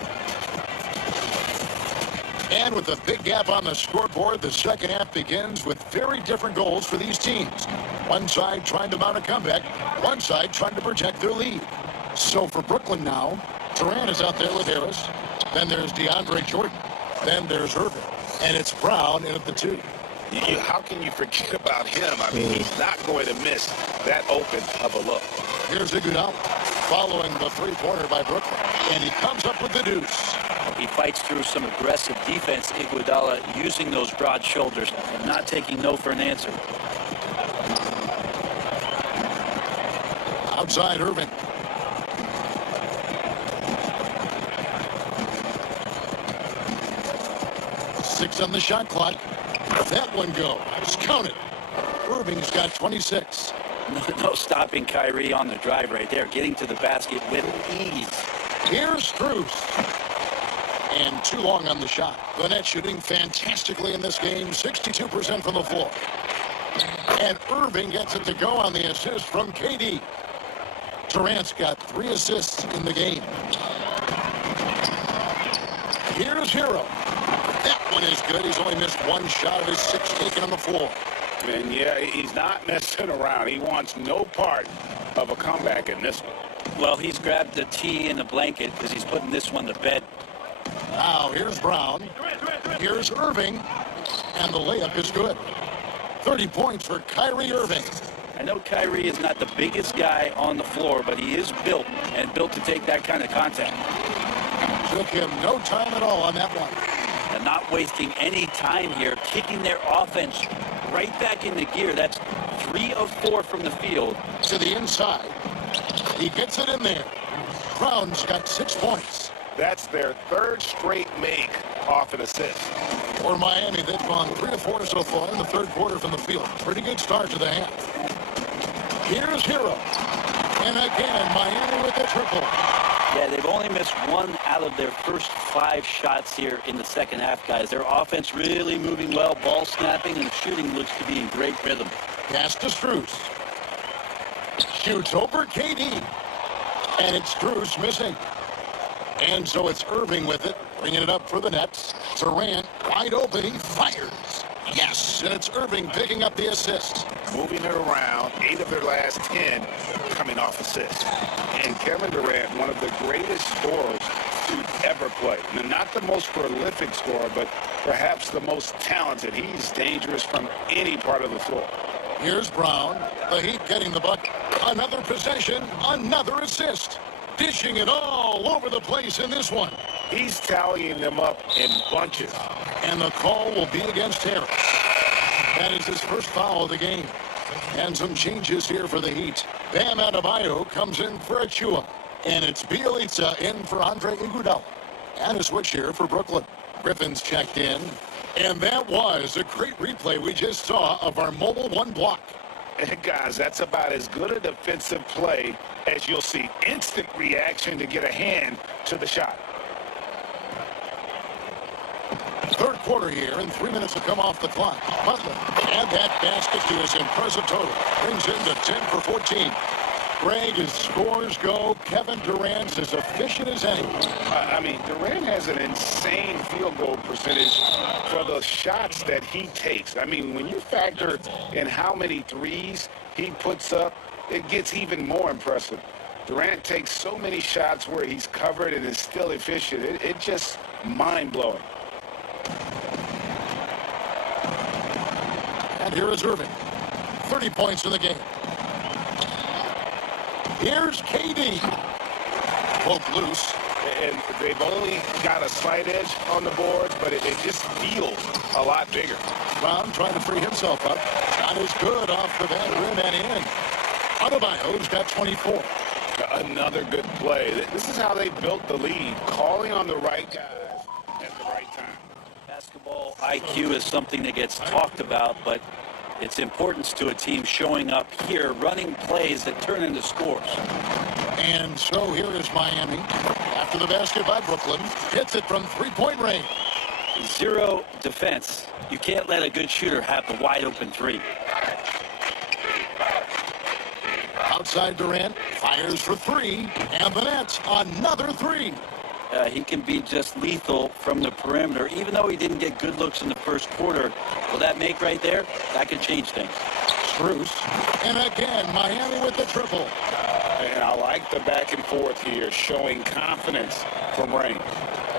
And with a big gap on the scoreboard, the second half begins with very different goals for these teams. One side trying to mount a comeback, one side trying to protect their lead. So for Brooklyn now, Durant is out there with Harris. Then there's DeAndre Jordan. Then there's Irving. And it's Brown in at the 2. How can you forget about him? I mean, he's not going to miss that open of a look. Here's Iguodala following the three-pointer by Brooklyn. And he comes up with the deuce. He fights through some aggressive defense. Iguodala using those broad shoulders, not taking no for an answer. Outside Irving. Six on the shot clock. That one go. Just count it. Irving's got 26. No stopping Kyrie on the drive right there. Getting to the basket with ease. Here's Strus. And too long on the shot. The net shooting fantastically in this game. 62% from the floor. And Irving gets it to go on the assist from KD. Durant's got 3 assists in the game. Here's Hero. That one is good. He's only missed 1 shot of his 6 taken on the floor. And yeah, he's not messing around. He wants no part of a comeback in this one. Well, he's grabbed the tee and the blanket because he's putting this one to bed. Now, here's Brown. Here's Irving. And the layup is good. 30 points for Kyrie Irving. I know Kyrie is not the biggest guy on the floor, but he is built to take that kind of contact. Took him no time at all on that one. And not wasting any time here, kicking their offense right back into gear. That's 3 of 4 from the field. To the inside. He gets it in there. Brown's got 6 points. That's their 3rd straight make off an assist. For Miami, they've gone 3 of 4 so far in the 3rd quarter from the field. Pretty good start to the half. Here's Hero. And again, Miami with the triple. Yeah, they've only missed 1 out of their first 5 shots here in the second half, guys. Their offense really moving well, ball snapping, and the shooting looks to be in great rhythm. Pass to Strus. Shoots over KD. And it's Strus missing. And so it's Irving with it, bringing it up for the Nets. Durant wide open, he fires. Yes, and it's Irving picking up the assist. Moving it around, 8 of their last 10 coming off assists. And Kevin Durant, one of the greatest scorers to ever play. Now, not the most prolific scorer, but perhaps the most talented. He's dangerous from any part of the floor. Here's Brown. The Heat getting the bucket. Another possession, another assist. Dishing it all over the place in this one. He's tallying them up in bunches. And the call will be against Harris. That is his first foul of the game. And some changes here for the Heat. Bam Adebayo comes in for Achua. And it's Bjelica in for Andre Iguodala. And a switch here for Brooklyn. Griffin's checked in. And that was a great replay we just saw of our mobile 1 block. And guys, that's about as good a defensive play as you'll see. Instant reaction to get a hand to the shot. 3rd quarter here, and 3 minutes to come off the clock. Butler, add that basket to his impressive total. Brings him to 10 for 14. Greg, as scores go, Kevin Durant's as efficient as any. I mean, Durant has an insane field goal percentage for the shots that he takes. I mean, when you factor in how many threes he puts up, it gets even more impressive. Durant takes so many shots where he's covered and is still efficient. It's just mind-blowing. And here is Irving. 30 points in the game. Here's KD. Poke loose. And they've only got a slight edge on the boards, but it just feels a lot bigger. Brown trying to free himself up. Shot is good off the bad rim and in. Adebayo's got 24. Another good play. This is how they built the lead, calling on the right guys at the right time. Basketball IQ is something that gets talked about, but its importance to a team showing up here, running plays that turn into scores. And so here is Miami. After the basket by Brooklyn, hits it from 3-point range. 0 defense. You can't let a good shooter have the wide open 3. Outside Durant, fires for 3, and the Nets another 3. He can be just lethal from the perimeter, even though he didn't get good looks in the first quarter. Will that make right there? That could change things. Strus, and again, Miami with the triple. And I like the back and forth here, showing confidence from Rain.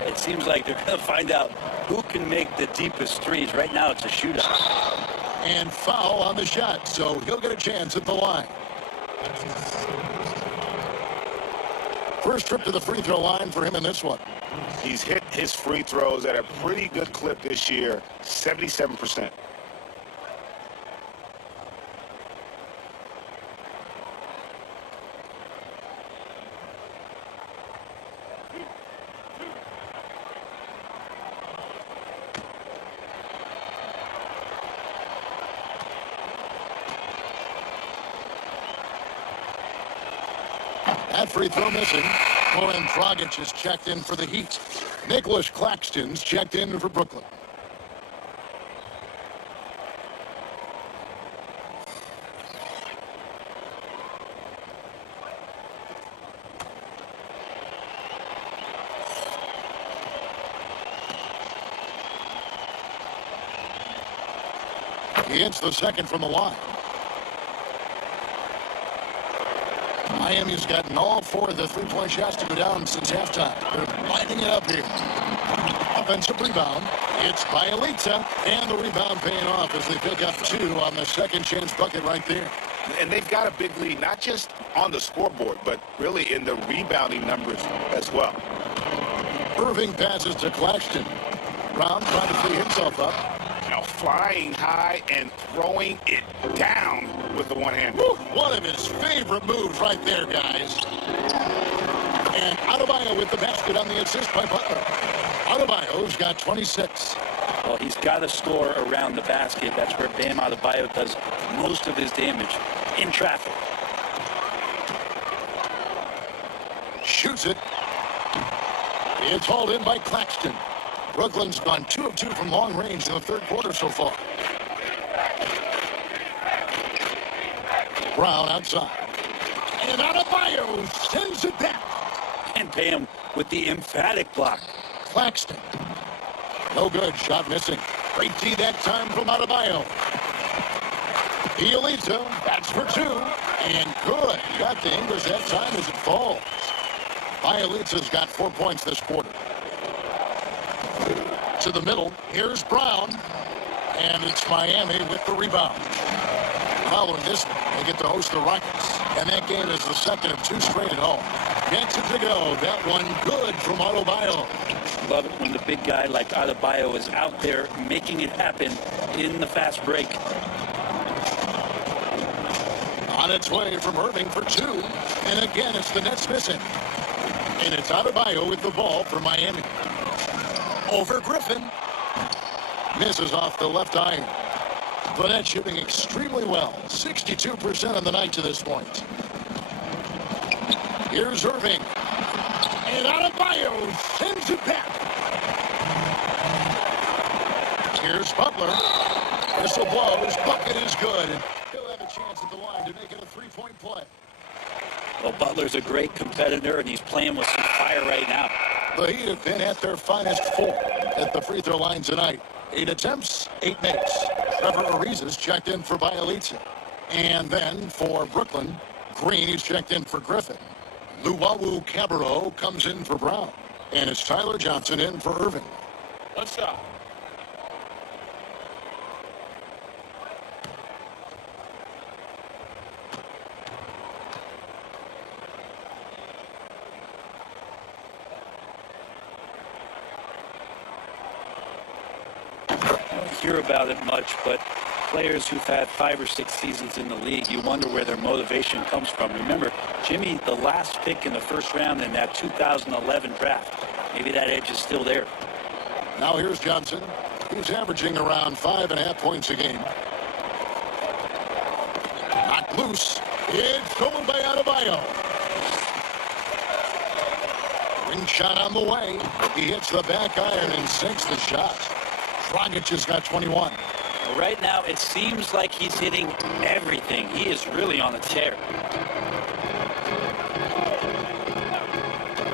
It seems like they're going to find out who can make the deepest threes. Right now, it's a shootout. And foul on the shot, so he'll get a chance at the line. First trip to the free throw line for him in this one. He's hit his free throws at a pretty good clip this year, 77%. That free throw missing. Goran Dragic is checked in for the Heat. Nicholas Claxton's checked in for Brooklyn. He hits the second from the line. Miami's gotten all 4 of the three-point shots to go down since halftime. They're lining it up here. Offensive rebound. It's Bielitsa, and the rebound paying off as they pick up 2 on the second chance bucket right there. And they've got a big lead, not just on the scoreboard, but really in the rebounding numbers as well. Irving passes to Claxton. Brown trying to free himself up. Now flying high and throwing it down with the one hand. Woo, one of his favorite moves right there, guys. And Adebayo with the basket on the assist by Butler. Adebayo's got 26. Well, he's got to score around the basket. That's where Bam Adebayo does most of his damage, in traffic. Shoots it. It's hauled in by Claxton. Brooklyn's gone 2 of 2 from long range in the third quarter so far. Brown outside. And Adebayo sends it back. And Bam with the emphatic block. Claxton. No good. Shot missing. Great D that time from Adebayo. Bielitsa. That's for 2. And good. Got to Ingles that time as it falls. Bielitsa's got 4 points this quarter. To the middle. Here's Brown. And it's Miami with the rebound. Following this one, they get to host the Rockets. And that game is the second of 2 straight at home. Gets it to go. That one good from Adebayo. Love it when the big guy like Adebayo is out there making it happen in the fast break. On its way from Irving for 2. And again, it's the Nets missing. And it's Adebayo with the ball for Miami. Over Griffin. Misses off the left iron. The Nets shooting extremely well. 62% on the night to this point. Here's Irving. And Adebayo sends it back. Here's Butler. Whistle blows. Bucket is good. He'll have a chance at the line to make it a 3-point play. Well, Butler's a great competitor, and he's playing with some fire right now. The Heat have been at their finest 4 at the free throw line tonight. 8 attempts, 8 makes. Trevor Ariza's checked in for Bielitsa. And then for Brooklyn, Green is checked in for Griffin. Luwawu Cabarro comes in for Brown. And it's Tyler Johnson in for Irving. Let's stop. Hear about it much, but players who've had 5 or 6 seasons in the league, you wonder where their motivation comes from. Remember, Jimmy, the last pick in the first round in that 2011 draft. Maybe that edge is still there. Now here's Johnson. He's averaging around 5.5 points a game. Knocked loose. It's stolen by Adebayo. Ring shot on the way. He hits the back iron and sinks the shot. Dragic has got 21. Right now, it seems like he's hitting everything. He is really on a tear.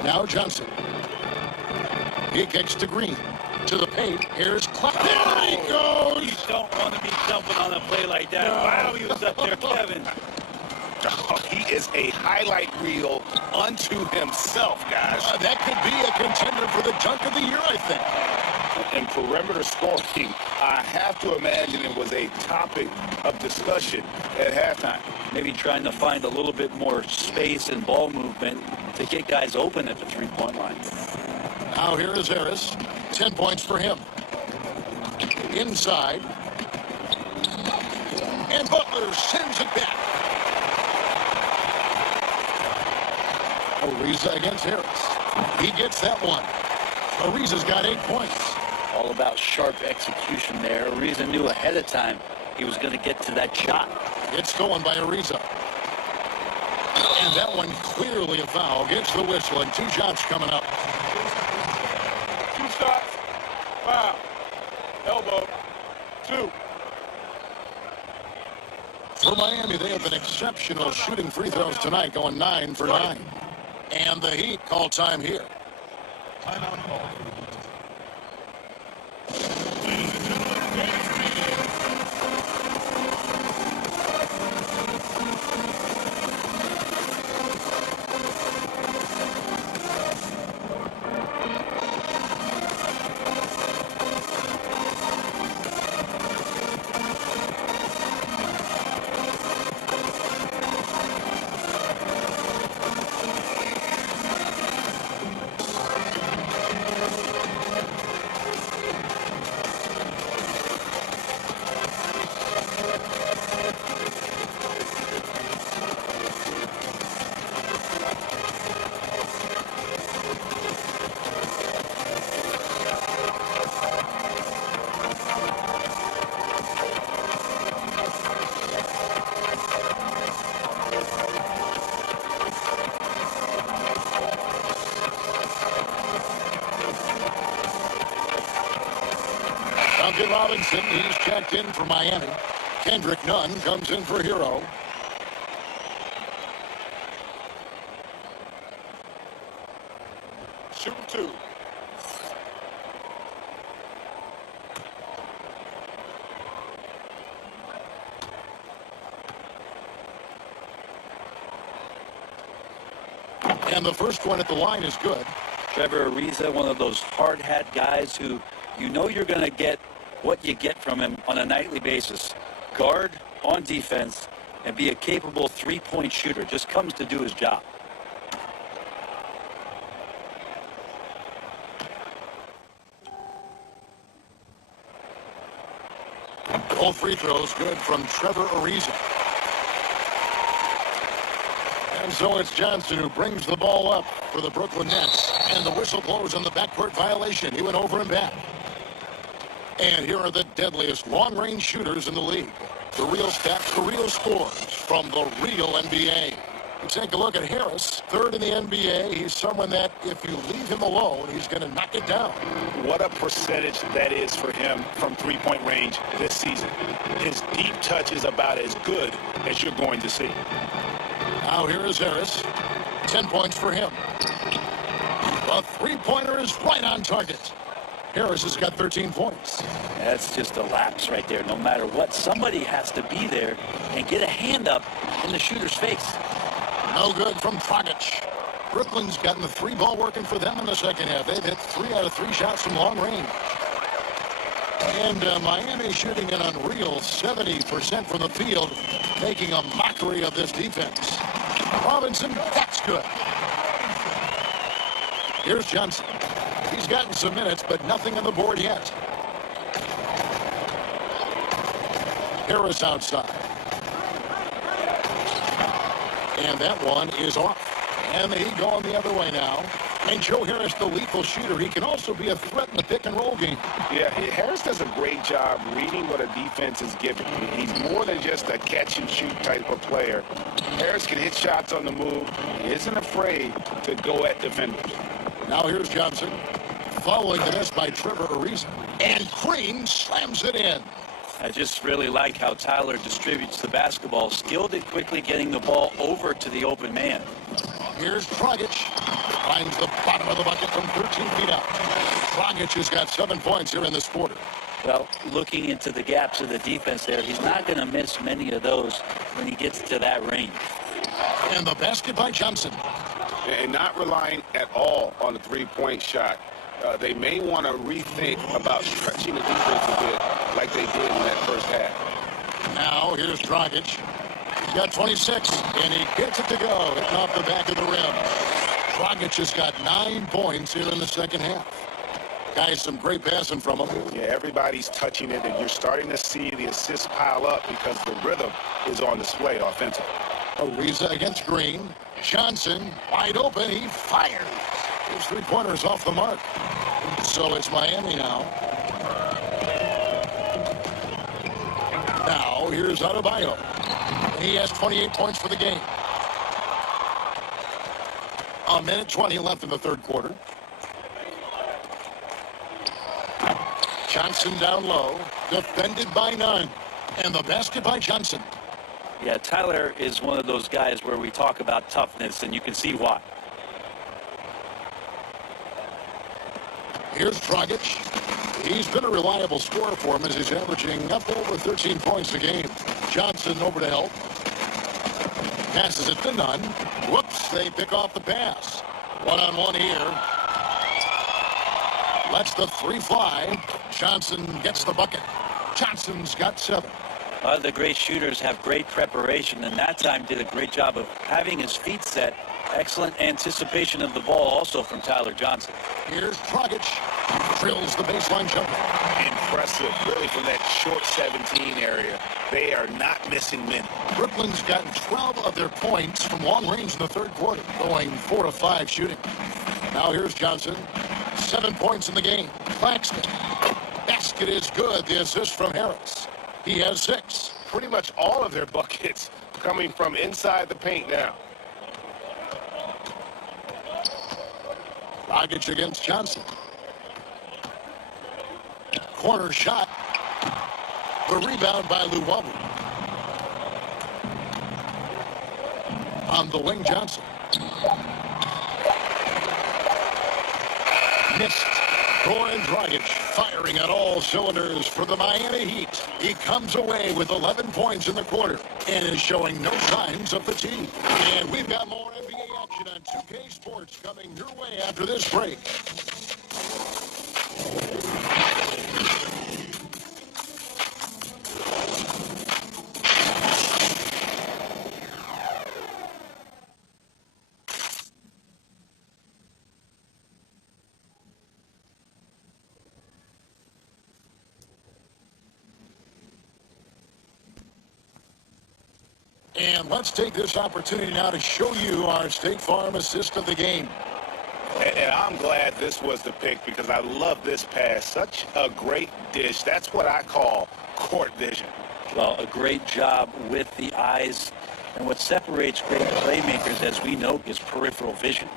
Now Johnson. He kicks to Green. To the paint. Here's Clark. There he goes! You don't want to be jumping on a play like that. Wow, he was up there, Kevin. Oh, he is a highlight reel unto himself, guys. That could be a contender for the dunk of the year, I think. And perimeter scoring, I have to imagine it was a topic of discussion at halftime. Maybe trying to find a little bit more space and ball movement to get guys open at the three-point line. Now here is Harris. 10 points for him. Inside. And Butler sends it back. Ariza against Harris. He gets that one. Ariza's got 8 points. All about sharp execution there. Ariza knew ahead of time he was going to get to that shot. It's stolen by Ariza. And that one clearly a foul. Gets the whistle, and 2 shots coming up. 2 shots. Foul. Elbow. 2. For Miami, they have been exceptional shooting free throws tonight, going 9 for 9. And the Heat call time here. Timeout call. Duncan Robinson, he's checked in for Miami. Kendrick Nunn comes in for Hero. Shooting 2. And the first one at the line is good. Trevor Ariza, one of those hard hat guys who you know you're going to get what you get from him on a nightly basis. Guard on defense and be a capable three-point shooter. Just comes to do his job. All free throws good from Trevor Ariza. And so it's Johnson who brings the ball up for the Brooklyn Nets. And the whistle blows on the backcourt violation. He went over and back. And here are the deadliest long-range shooters in the league. The real stats, the real scores from the real NBA. You take a look at Harris, 3rd in the NBA. He's someone that, if you leave him alone, he's going to knock it down. What a percentage that is for him from three-point range this season. His deep touch is about as good as you're going to see. Now here is Harris. 10 points for him. The three-pointer is right on target. Harris has got 13 points. That's just a lapse right there. No matter what, somebody has to be there and get a hand up in the shooter's face. No good from Dragic. Brooklyn's gotten the 3-ball working for them in the second half. They've hit 3 out of 3 shots from long range. And Miami shooting an unreal 70% from the field, making a mockery of this defense. Robinson, that's good. Here's Johnson. He's gotten some minutes, but nothing on the board yet. Harris outside. And that one is off. And he going the other way now. And Joe Harris, the lethal shooter, he can also be a threat in the pick-and-roll game. Yeah, Harris does a great job reading what a defense is giving. He's more than just a catch-and-shoot type of player. Harris can hit shots on the move. He isn't afraid to go at defenders. Now here's Johnson. Following the miss by Trevor Ariza. And Green slams it in. I just really like how Tyler distributes the basketball, skilled at quickly getting the ball over to the open man. Here's Dragic. Finds the bottom of the bucket from 13 feet out. Dragic has got 7 points here in this quarter. Well, looking into the gaps of the defense there, he's not going to miss many of those when he gets to that range. And the basket by Johnson. And not relying at all on the three-point shot. They may want to rethink about stretching the defense a bit like they did in that first half. Now here's Dragic. He's got 26, and he gets it to go. Hitting off the back of the rim. Dragic has got 9 points here in the second half. Guys, some great passing from him. Yeah, everybody's touching it, and you're starting to see the assists pile up because the rhythm is on display offensively. Ariza against Green. Johnson, wide open. He fires. His 3-pointers off the mark. So it's Miami now. Now, here's Adebayo. He has 28 points for the game. 1:20 left in the third quarter. Johnson down low, defended by none. And the basket by Johnson. Yeah, Tyler is one of those guys where we talk about toughness, and you can see why. Here's Dragic. He's been a reliable scorer for him as he's averaging up over 13 points a game. Johnson over to help. Passes it to none. Whoops, they pick off the pass. One-on-one here. Lets the 3 fly. Johnson gets the bucket. Johnson's got 7. A lot of the great shooters have great preparation, and that time did a great job of having his feet set. Excellent anticipation of the ball also from Tyler Johnson. Here's Dragic. Drills the baseline jumper. Impressive, really, from that short 17 area. They are not missing many. Brooklyn's gotten 12 of their points from long range in the third quarter, going 4 of 5 shooting. Now here's Johnson. 7 points in the game. Claxton. Basket is good. The assist from Harris. He has 6. Pretty much all of their buckets coming from inside the paint now. Dragic against Johnson. Corner shot. The rebound by Luwawu. On the wing, Johnson. Missed. Goran Dragic firing on all cylinders for the Miami Heat. He comes away with 11 points in the quarter and is showing no signs of fatigue. And we've got more NBA action on 2K Sports coming your way after this break. And let's take this opportunity now to show you our State Farm assist of the game. And I'm glad this was the pick because I love this pass. Such a great dish. That's what I call court vision. Well, a great job with the eyes. And what separates great playmakers, as we know, is peripheral vision.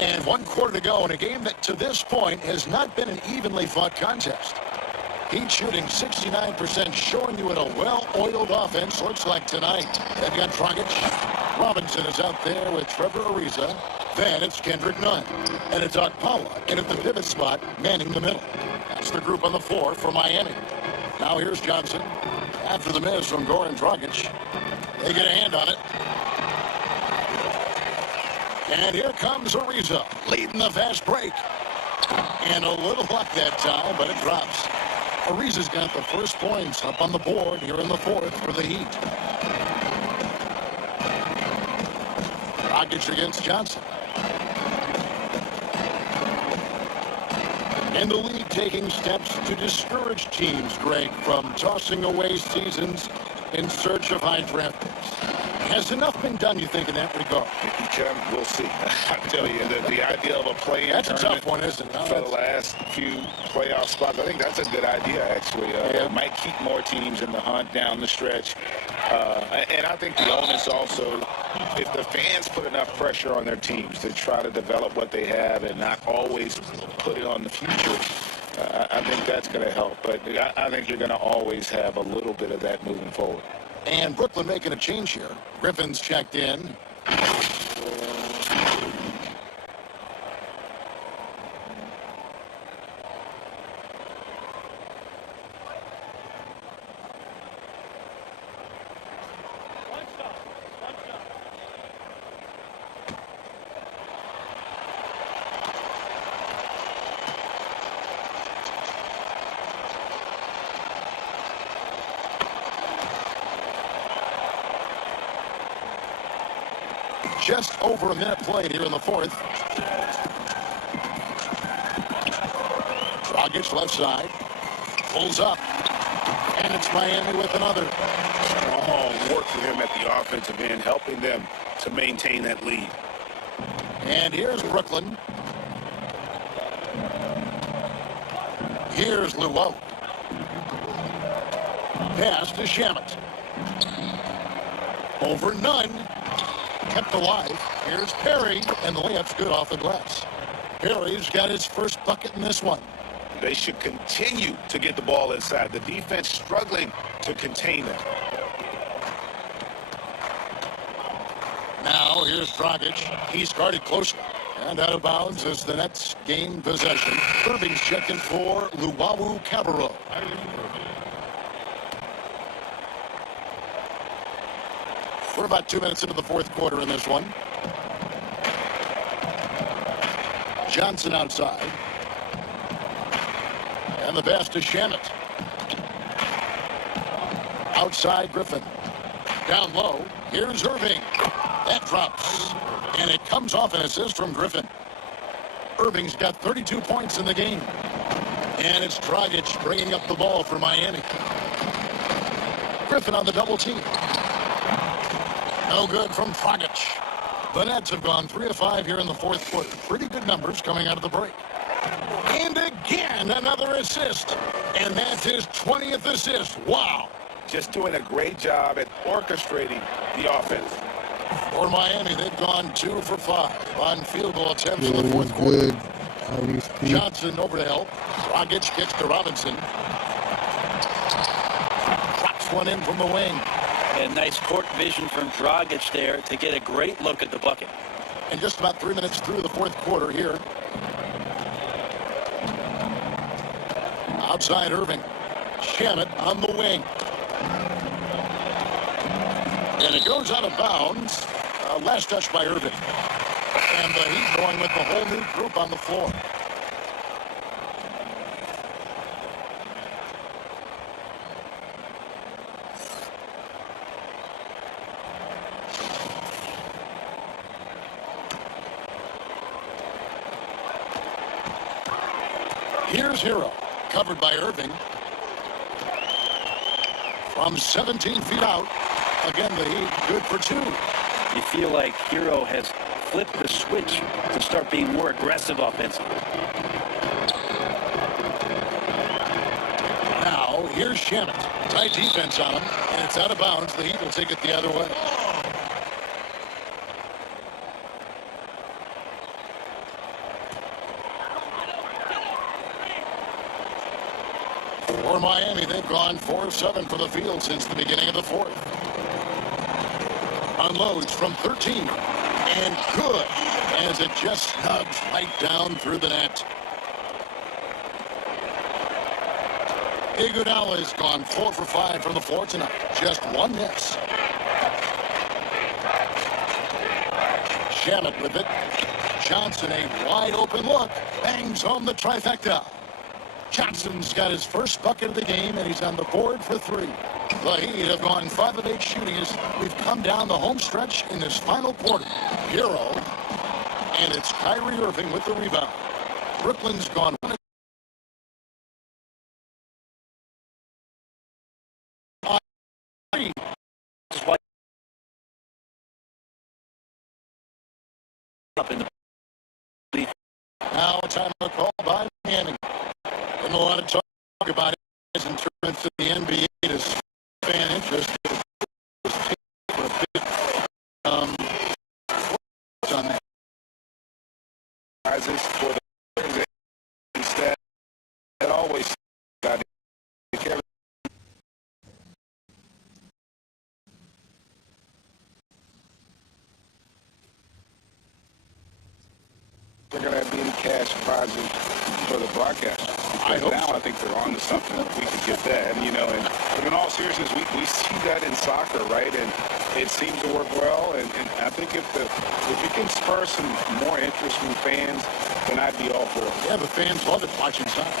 And 1 quarter to go in a game that to this point has not been an evenly fought contest. Heat shooting 69%, showing you what a well-oiled offense looks like tonight. They've got Dragic. Robinson is out there with Trevor Ariza. Then it's Kendrick Nunn. And it's Okpala in at the pivot spot, manning the middle. That's the group on the floor for Miami. Now here's Johnson. After the miss from Goran Dragic. They get a hand on it. And here comes Ariza, leading the fast break. And a little luck that time, but it drops. Ariza's got the first points up on the board here in the fourth for the Heat. Dragic against Johnson. And the league taking steps to discourage teams, Greg, from tossing away seasons in search of high draft picks. Has enough been done, you think, in that regard? We'll see. I tell you, the idea of a play-in That's tournament a tough one, isn't it? for the last few playoff spots, I think that's a good idea, actually. It might keep more teams in the hunt down the stretch. And I think the onus also, if the fans put enough pressure on their teams to try to develop what they have and not always put it on the future, I think that's going to help. But I think you're going to always have a little bit of that moving forward. And Brooklyn making a change here. Griffin's checked in. just over a minute played here in the fourth. Dragic left side. Pulls up. And it's Miami with another. Strong work for him at the offensive end, helping them to maintain that lead. And here's Brooklyn. Here's Luau. Pass to Shamet. Over none. Kept alive. Here's Perry, and the layup's good off the glass. Perry's got his first bucket in this one. They should continue to get the ball inside. The defense struggling to contain them. Now here's Dragic. He's guarded closely. And out of bounds as the Nets gain possession. Irving's checking for Luau Cabarro. We're about 2 minutes into the fourth quarter in this one. Johnson outside. And the pass to Shamet. Outside Griffin. Down low. Here's Irving. That drops. And it comes off an assist from Griffin. Irving's got 32 points in the game. And it's Dragic bringing up the ball for Miami. Griffin on the double team. No good from Dragic. The Nets have gone 3 of 5 here in the fourth quarter. Pretty good numbers coming out of the break. And again, another assist. And that's his 20th assist. Wow. Just doing a great job at orchestrating the offense. For Miami, they've gone 2 for 5 on field goal attempts in the fourth quarter. Johnson over to help. Dragic gets to Robinson. Drops one in from the wing. And nice court vision from Dragic there to get a great look at the bucket. And just about 3 minutes through the fourth quarter here. Outside Irving. Shamet on the wing. And it goes out of bounds. Last touch by Irving. And the Heat going with the whole new group on the floor. Here's Hero. Covered by Irving. From 17 feet out. Again, the Heat good for 2. You feel like Hero has flipped the switch to start being more aggressive offensively. Now, here's Shamet. Tight defense on him, and it's out of bounds. The Heat will take it the other way. For Miami, they've gone 4 of 7 for the field since the beginning of the fourth. Unloads from 13. And good, as it just snugs right down through the net. Iguodala has gone 4 for 5 from the floor tonight. Just 1 miss. Shamet with it. Johnson, a wide open look. Bangs home the trifecta. Johnson's got his first bucket of the game, and he's on the board for 3. The Heat have gone 5 of 8 shooting as we've come down the home stretch in this final quarter. Hero, and it's Kyrie Irving with the rebound. Brooklyn's gone 1 of 3. Now a timeout call by Miami. And a lot of talk about it in terms of the NBA. This fan interest is for a bit on that. For the instead, it always got it. They're going to be any cash prizes for the broadcast. I think they're on to something. We could get that, but in all seriousness, we see that in soccer, right? And it seems to work well. And I think if you can spur some more interest from fans, then I'd be all for it. Yeah, the fans love it watching soccer.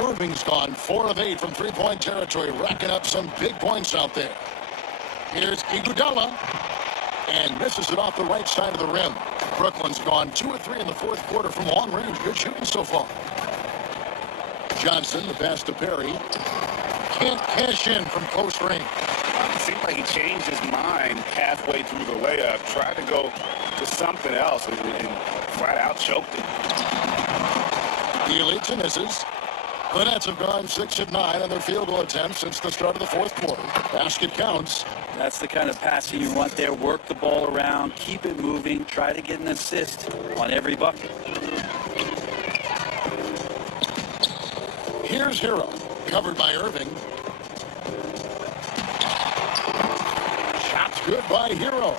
Irving's gone 4 of 8 from three-point territory, racking up some big points out there. Here's Iguodala, and misses it off the right side of the rim. Brooklyn's gone 2 of 3 in the fourth quarter from long range. Good shooting so far. Johnson, the pass to Perry. Can't cash in from close range. It seemed like he changed his mind halfway through the layup, tried to go to something else, and flat out choked it. The Elites misses. The Nets have gone 6 of 9 on their field goal attempts since the start of the fourth quarter. Basket counts. That's the kind of passing you want there. Work the ball around, keep it moving, try to get an assist on every bucket. Here's Hero, covered by Irving. Shot's good by Hero.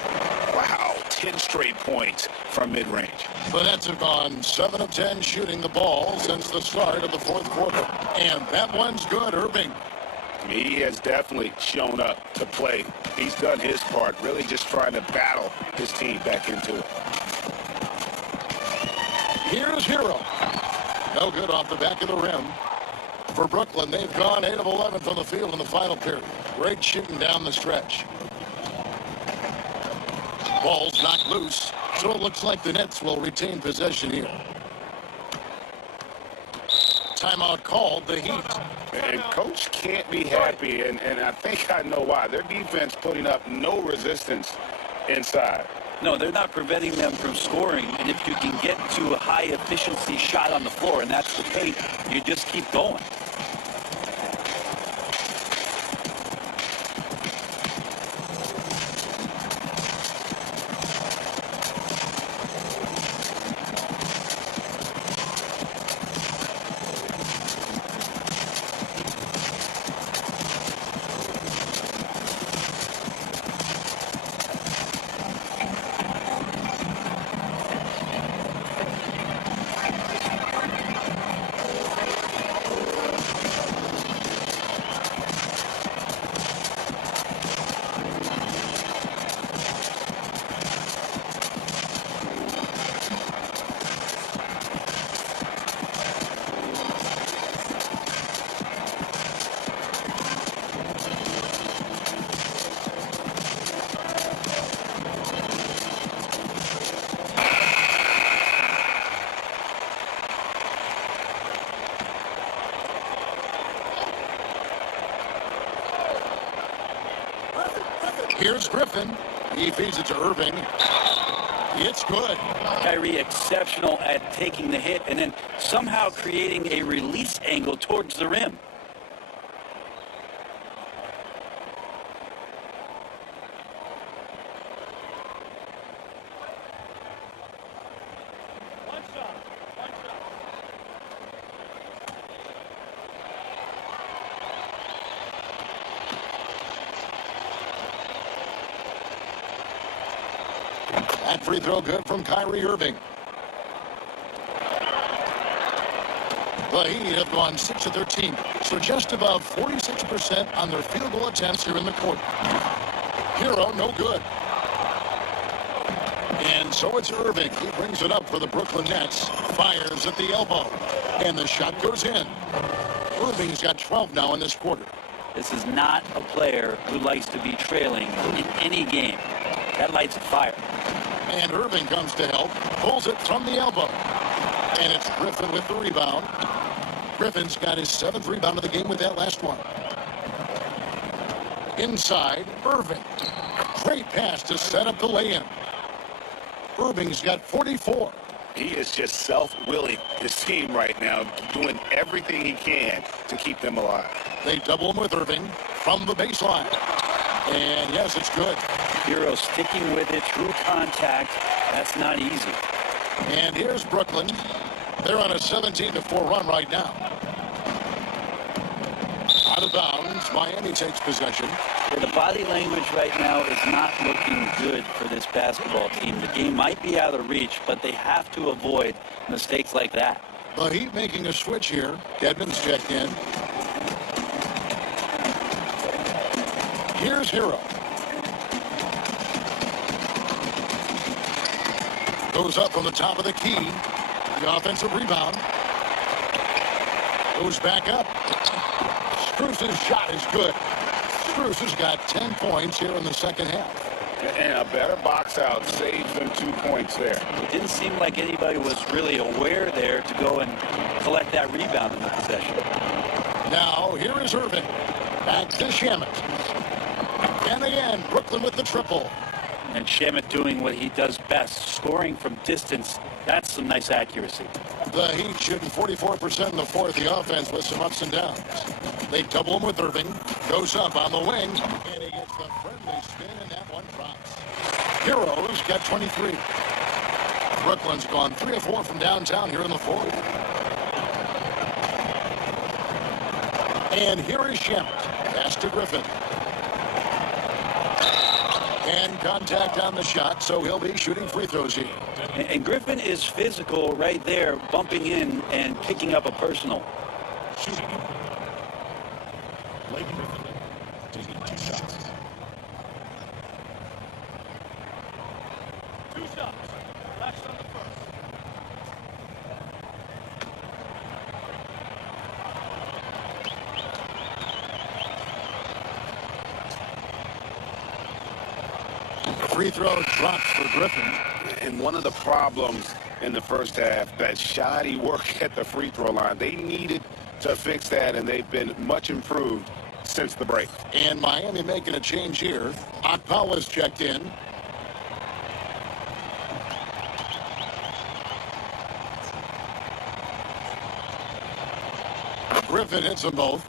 Wow, 10 straight points from mid-range. The Nets have gone 7 of 10 shooting the ball since the start of the fourth quarter. And that one's good, Irving. He has definitely shown up to play. He's done his part, really just trying to battle his team back into it. Here's Hero. No good off the back of the rim. For Brooklyn, they've gone 8 of 11 from the field in the final period. Great shooting down the stretch. Ball's knocked loose, so it looks like the Nets will retain possession here. Timeout called, the Heat. And Coach can't be happy, and I think I know why. Their defense putting up no resistance inside. No, they're not preventing them from scoring, and if you can get to a high-efficiency shot on the floor, and that's the paint, you just keep going. Here's Griffin. He feeds it to Irving. It's good. Kyrie exceptional at taking the hit and then somehow creating a release angle towards the rim. That free throw good from Kyrie Irving. The Heat have gone 6 of 13, so just about 46% on their field goal attempts here in the quarter. Hero, no good. And so it's Irving. He brings it up for the Brooklyn Nets. Fires at the elbow. And the shot goes in. Irving's got 12 now in this quarter. This is not a player who likes to be trailing in any game. That lights a fire. And Irving comes to help, pulls it from the elbow. And it's Griffin with the rebound. Griffin's got his 7th rebound of the game with that last one. Inside, Irving. Great pass to set up the lay-in. Irving's got 44. He is just self-willing, his team right now, doing everything he can to keep them alive. They double him with Irving from the baseline. And yes, it's good. Hero sticking with it, true contact. That's not easy. And here's Brooklyn. They're on a 17-4 run right now. Out of bounds, Miami takes possession. The body language right now is not looking good for this basketball team. The game might be out of reach, but they have to avoid mistakes like that. The Heat making a switch here. Dedmon's checked in. Here's Hero. Goes up from the top of the key. The offensive rebound. goes back up. Strus's shot is good. Strus has got 10 points here in the second half. And a better box out saves them 2 points there. It didn't seem like anybody was really aware there to go and collect that rebound in the possession. Now, here is Irving. Back to Shamet. And again, Brooklyn with the triple. And Shamet doing what he does best, scoring from distance. That's some nice accuracy. The Heat shooting 44% in the fourth. The offense with some ups and downs. They double him with Irving. Goes up on the wing. And he gets the friendly spin, and that one drops. Heroes got 23. Brooklyn's gone 3 of 4 from downtown here in the fourth. And here is Shamet. Pass to Griffin. And contact on the shot, so he'll be shooting free throws here. And Griffin is physical right there, bumping in and picking up a personal. Shooting. Blake Griffin taking 2 shots. 2 shots. Last on the first. Free throw drops for Griffin. And one of the problems in the first half, that shoddy work at the free throw line. They needed to fix that, and they've been much improved since the break. And Miami making a change here. Akpala's checked in. Griffin hits them both.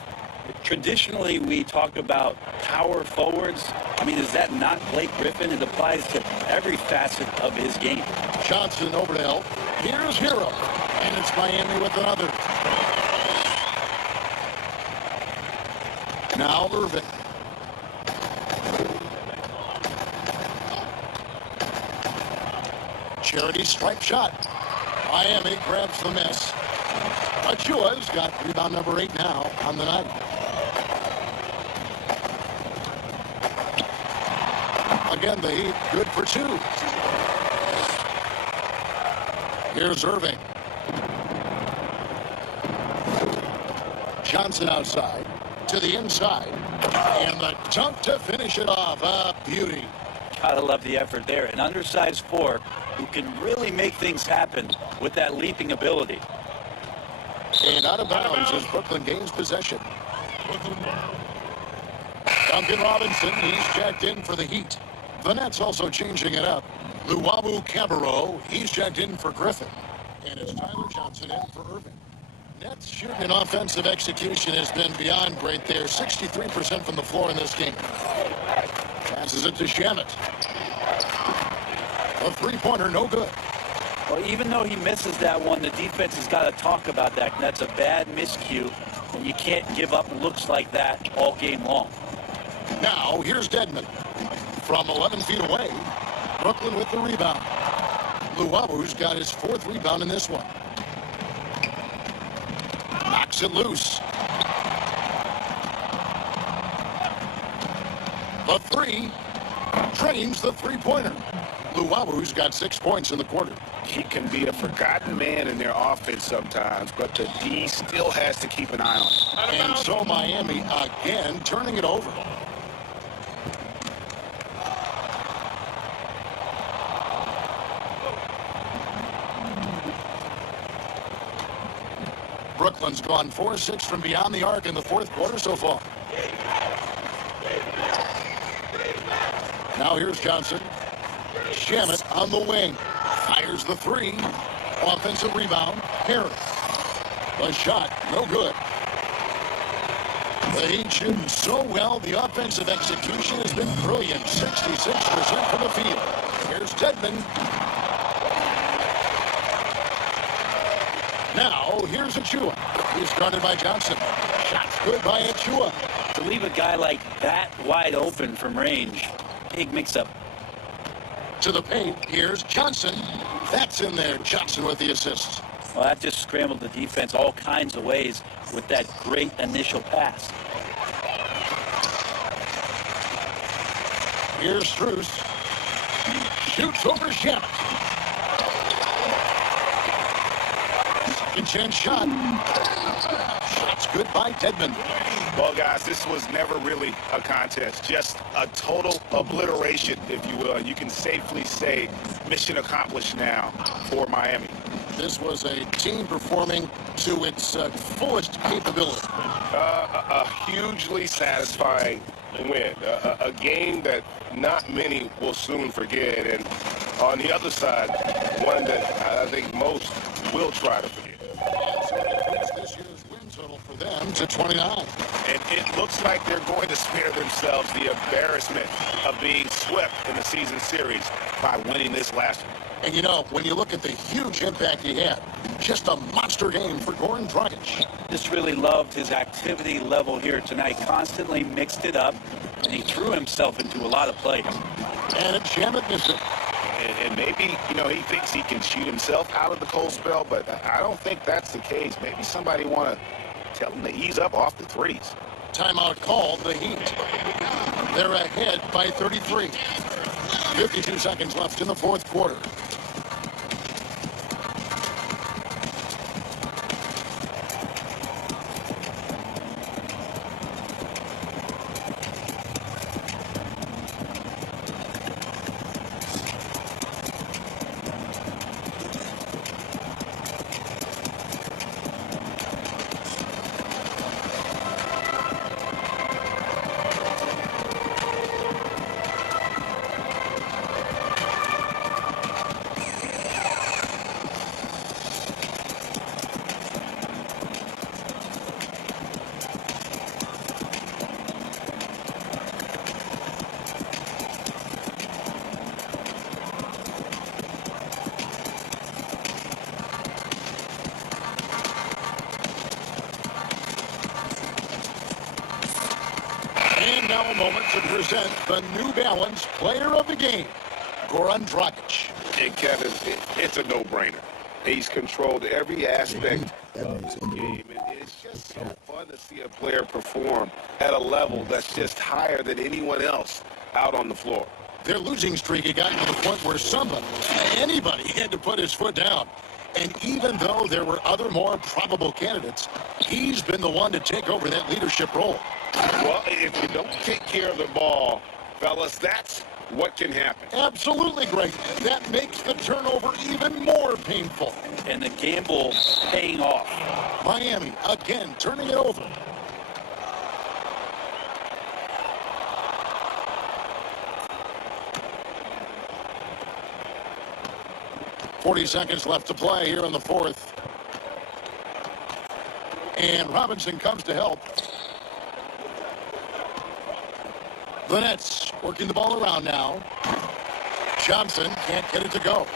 Traditionally, we talk about power forwards. I mean, is that not Blake Griffin? It applies to every facet of his game. Johnson over to help. Here's Hero. And it's Miami with another. Now Irving. Charity stripe shot. Miami grabs the miss. Achua's got rebound number 8 now on the night. Again, the Heat good for 2. Here's Irving. Johnson outside to the inside. And the dunk to finish it off. A beauty. Gotta love the effort there. An undersized 4 who can really make things happen with that leaping ability. And out of bounds as Brooklyn gains possession. Duncan Robinson, he's checked in for the Heat. The Nets also changing it up. Luwawu Cabarro, he's checked in for Griffin. And it's Tyler Johnson in for Irving. Nets shooting and offensive execution has been beyond great there. 63% from the floor in this game. Passes it to Shamet. A three-pointer, no good. Well, even though he misses that one, the defense has got to talk about that. That's a bad miscue, and you can't give up looks like that all game long. Now, here's Dedmon. From 11 feet away, Brooklyn with the rebound. Luwabu's got his 4th rebound in this one. Knocks it loose. The 3 drains the three-pointer. Luwabu's got 6 points in the quarter. He can be a forgotten man in their offense sometimes, but the D still has to keep an eye on him. And so Miami again turning it over. Brooklyn's gone 4-6 from beyond the arc in the 4th quarter so far. Now here's Johnson. Shamet on the wing. Fires the 3. Offensive rebound. Harris. The shot, no good. The Heat shooting so well. The offensive execution has been brilliant. 66% from the field. Here's Dedmon. Now, here's Achua. He's guarded by Johnson. Shot's good by Achua. To leave a guy like that wide open from range, big mix-up. To the paint, here's Johnson. That's in there. Johnson with the assist. Well, that just scrambled the defense all kinds of ways with that great initial pass. Here's Strus. Shoots over Shamet. Second chance shot. goodbye, Deadman. Well, guys, this was never really a contest, just a total obliteration, if you will. You can safely say mission accomplished now for Miami. This was a team performing to its fullest capability. A hugely satisfying win. A game that not many will soon forget. And on the other side, one that I think most will try to forget. So it increased this year's win total for them to 29. And it looks like they're going to spare themselves the embarrassment of being swept in the season series by winning this last one. And, you know, when you look at the huge impact he had, just a monster game for Goran Dragic. Just really loved his activity level here tonight. Constantly mixed it up, and he threw himself into a lot of plays. And a jam at missing. And maybe, you know, he thinks he can shoot himself out of the cold spell, but I don't think that's the case. Maybe somebody want to tell him to ease up off the threes. Timeout called the Heat. They're ahead by 33. 52 seconds left in the fourth quarter. And now a moment to present the New Balance Player of the Game, Goran Dragic. And Kevin, it's a no-brainer. He's controlled every aspect of this game. And it's just so fun to see a player perform at a level that's just higher than anyone else out on the floor. Their losing streak had gotten to the point where anybody had to put his foot down. And even though there were other more probable candidates, he's been the one to take over that leadership role. Well, if you don't take care of the ball, fellas, that's what can happen. Absolutely great. That makes the turnover even more painful. And the gamble paying off. Miami again turning it over. .40 seconds left to play here in the fourth. And Robinson comes to help. The Nets working the ball around now. Johnson can't get it to go.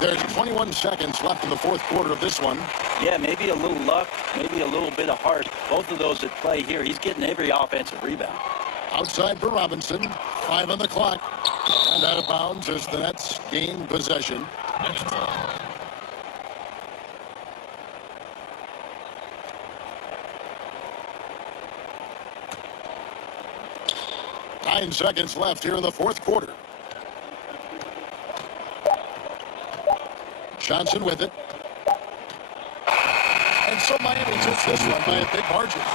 There's 21 seconds left in the fourth quarter of this one. Yeah, maybe a little luck, maybe a little bit of heart. Both of those at play here. He's getting every offensive rebound. Outside for Robinson. 5 on the clock. And out of bounds as the Nets gain possession. Nine seconds left here in the fourth quarter. Johnson with it. And so Miami takes this one by a big margin.